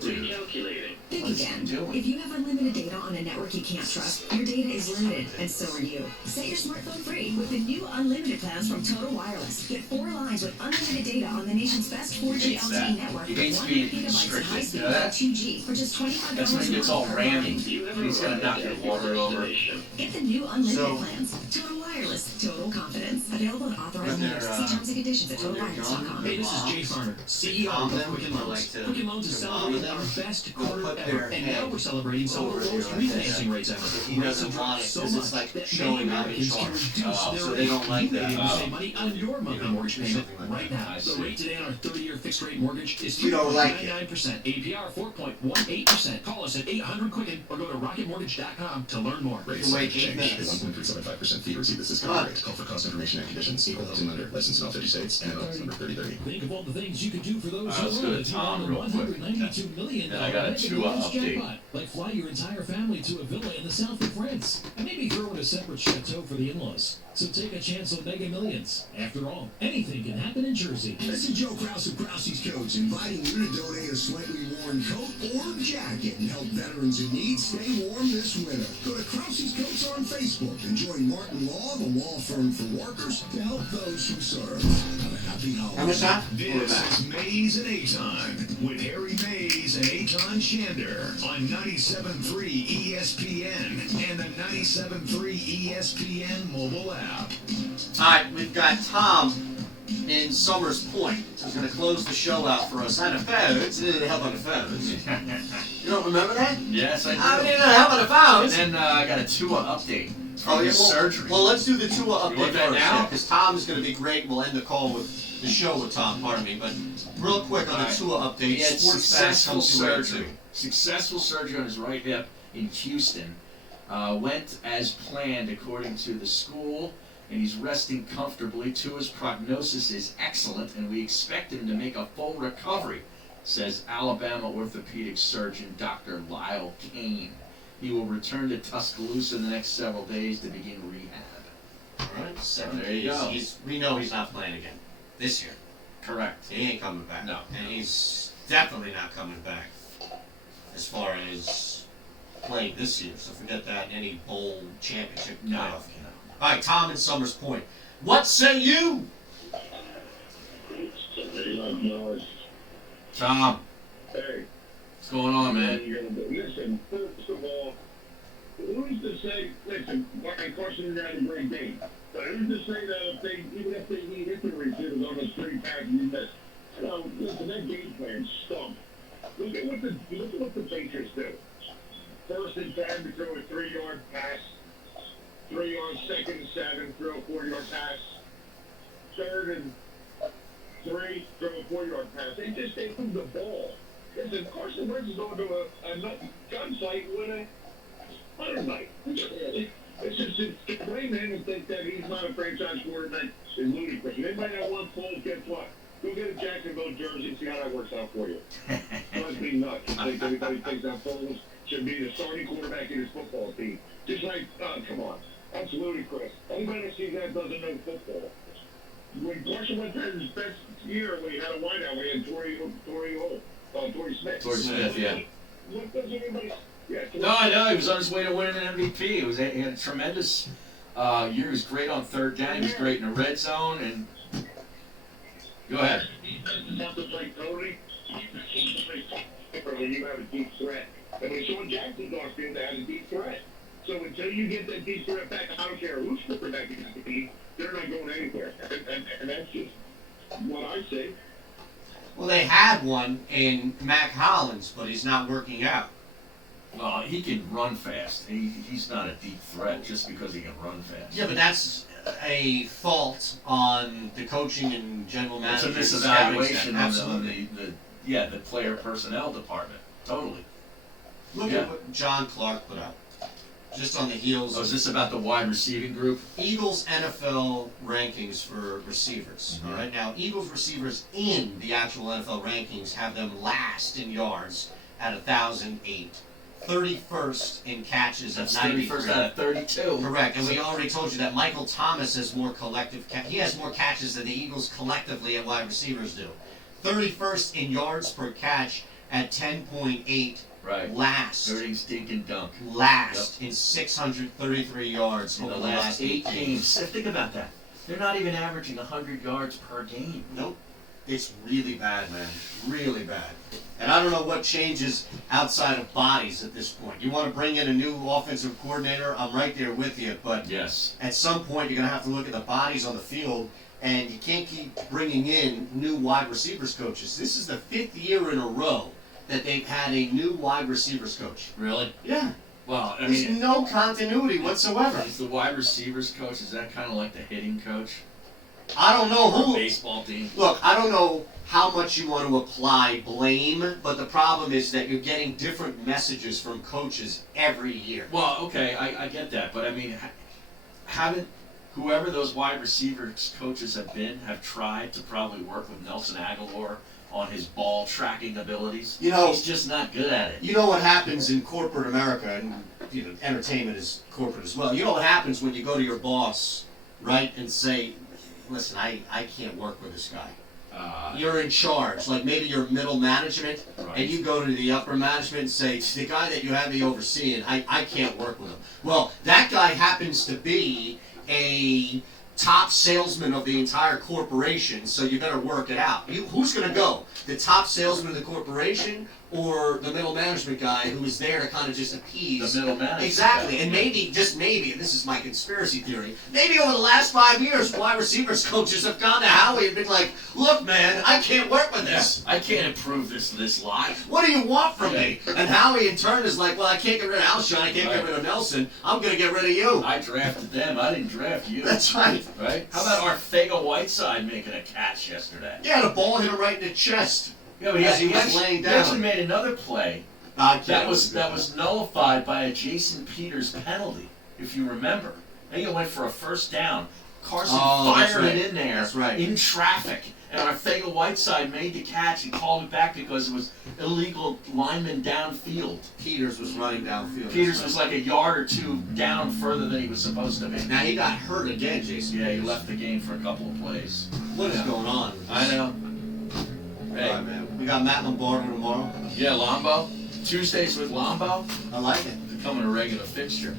Recalculating. Think again. If you have unlimited data on a network you can't trust, your data is limited, and so are you. Set your smartphone free with the new unlimited plans from Total Wireless. Get 4 lines with unlimited data on the nation's best 4G LTE network He with hates 100 being gigabytes of restricted, high-speed you know that? 2G for just $25 That's when he gets all randy. He's gonna knock your water over. Get the new unlimited plans. Total Wireless, total confidence. Available at authorized dealers. See terms and conditions at totalwireless.com. Hey, this is Jay Farmer, CEO of Quicken Loans. Quicken Loans is celebrating our best quarter ever, and now we're celebrating some of the lowest refinancing rates ever. He doesn't want it so because much it's like that showing many up in Americans can charge. reduce their So rate. they don't like You may that. be able to save money on your monthly mortgage payment right now. I The see. rate today on our 30-year fixed rate mortgage is You don't like it. 3.99%, APR 4.18%. Call us at 800-QUICKEN or go to rocketmortgage.com to learn more. Rates change. 1.375% fee to receive this discount rate. Call for cost information and conditions. Equal housing lender. Licensed in all 50 states. And NMLS number 3030. Think of all the things you could do for those Let's who go are to Tom real quick. $192 million Then I got a Mega Tua Millions update. jackpot, like fly your entire family to a villa in the south of France, and maybe throw in a separate chateau for the in-laws. So take a chance on Mega Millions. After all, anything can happen in Jersey. This is Joe Krause of Krause's Coats, inviting you to donate a slightly worn coat or jacket and help veterans in need stay warm this winter. Go to Krause's Coats on Facebook and join Martin Law, the law firm for workers, to help those who serve. Have a happy holiday. How much that? This is Mays and Aton with Harry Mays and Aton Shander on 97.3 ESPN and the 97.3 ESPN mobile app. Alright, we've got Tom in Summers Point, who's going to close the show out for us on the phones. How about the phones? You don't remember that? Yes, I do. I mean, how about the phones? And then I got a Tua update from his surgery. Well, let's do the Tua update want that first, now? because Tom is going to be great. We'll end the call with the show with Tom, pardon me. But real quick on the Tua update, He had Sports Fast successful comes to where surgery. to. Successful surgery on his right hip in Houston. Went as planned according to the school, and he's resting comfortably. Tua's prognosis is excellent, and we expect him to make a full recovery, says Alabama orthopedic surgeon Dr. Lyle Kane. He will return to Tuscaloosa in the next several days to begin rehab. All right, So there you go. We know he's not playing again this year. Correct. He ain't coming back. No. And he's definitely not coming back as far as playing this year. So forget that in any bowl championship playoff game. All right, Tom in Summers Point. What say you? Tom, Hey. what's going on, man? Listen, first of all, who's to say, listen, Brian Carson had a great game. But who's to say that even if they need hit the receivers on those 3 passes you missed? Listen, that game plan stunk. Look at what the Patriots do. First and 10 to throw a 3-yard pass. 3 yards, 2nd and 7, throw a 4-yard pass. 3rd and 3, throw a 4-yard pass. They move the ball. Listen, Carson Wentz is going to a gun fight with a hunter knife. It's just to blame him and think that he's not a franchise quarterback is ludicrous. If anybody that wants Foles, guess what? Go get a Jacksonville jersey and see how that works out for you. Must be nuts. I think everybody thinks that Foles should be the starting quarterback in his football team. Just like, come on. That's ludicrous. Anybody that sees that doesn't know football. When Carson Wentz had his best year, when he had a wideout, we had Torrey Smith. Torrey Smith, yeah. What does anybody... Yeah, No, I know. He was on his way to winning an MVP. He had a tremendous year. He was great on 3rd down. He was great in the red zone. And go ahead. Not to play Tony. When you have a deep threat. And we saw Jackson's offense that had a deep threat. So until you get that deep threat back, I don't care who's quarterback is the team, they're not going anywhere. And that's just what I say. Well, they had one in Mac Hollins, but he's not working out. Well, he can run fast. He's not a deep threat just because he can run fast. Yeah, but that's a fault on the coaching and general It's manager. a misevaluation on the Yeah, the player personnel department. Totally. Look at what John Clark put out. Just on the heels. Oh, is this about the wide receiving group? Eagles NFL rankings for receivers. All right, now Eagles receivers in the actual NFL rankings have them last in yards at 1,008. 31st in catches at 93. 31st out of 32. Correct, and we already told you that Michael Thomas has more he has more catches than the Eagles collectively at wide receivers do. 31st in yards per catch at 10.8. Right. Last. Dirty stinking dunk. Last in 633 yards over the last 8 games. Think about that. They're not even averaging 100 yards per game. Nope. It's really bad, man. Really bad. And I don't know what changes outside of bodies at this point. You want to bring in a new offensive coordinator? I'm right there with you. But yes, at some point, you're going to have to look at the bodies on the field, and you can't keep bringing in new wide receivers coaches. This is the 5th year in a row that they've had a new wide receivers coach. Really? Yeah. Well, I There's mean, no continuity whatsoever. Is the wide receivers coach, is that kind of like the hitting coach? I don't know who. Baseball team. Look, I don't know how much you want to apply blame, but the problem is that you're getting different messages from coaches every year. Well, okay, I get that, but I mean, haven't whoever those wide receivers coaches have tried to probably work with Nelson Aguilar on his ball tracking abilities? You know, he's just not good at it. You know what happens in corporate America, and you know, entertainment is corporate as well. You know what happens when you go to your boss, right, and say, listen, I can't work with this guy. You're in charge, like maybe you're middle management, right, and you go to the upper management and say, the guy that you have me overseeing, I can't work with him. Well, that guy happens to be a top salesman of the entire corporation, so you better work it out. Who's going to go? The top salesman of the corporation or the middle management guy who is there to kind of just appease? The middle management. Exactly. And maybe, just maybe, and this is my conspiracy theory, maybe over the last 5 years, wide receivers coaches have gone to Howie and been like, look, man, I can't work with this. I can't improve this lot. What do you want from me? And Howie, in turn, is like, well, I can't get rid of Alshon, I can't get rid of Nelson, I'm going to get rid of you. I drafted them, I didn't draft you. That's right. Right? How about Arthega Whiteside making a catch yesterday? Yeah, the ball hit him right in the chest. Yeah, but he was laying down. He actually made another play that was nullified by a Jason Peters penalty, if you remember. I think it went for a first down. Carson fired it in there in traffic, and Arthega Whiteside made the catch and called it back because it was illegal lineman downfield. Peters was running downfield. Peters was like a yard or two down further than he was supposed to be. Now he got hurt again, Jason. Yeah, he left the game for a couple of plays. What is going on? I know. Hey. All right, man. We got Matt Lombardo tomorrow. Yeah, Lombo. Tuesdays with Lombo. I like it. Becoming a regular fixture.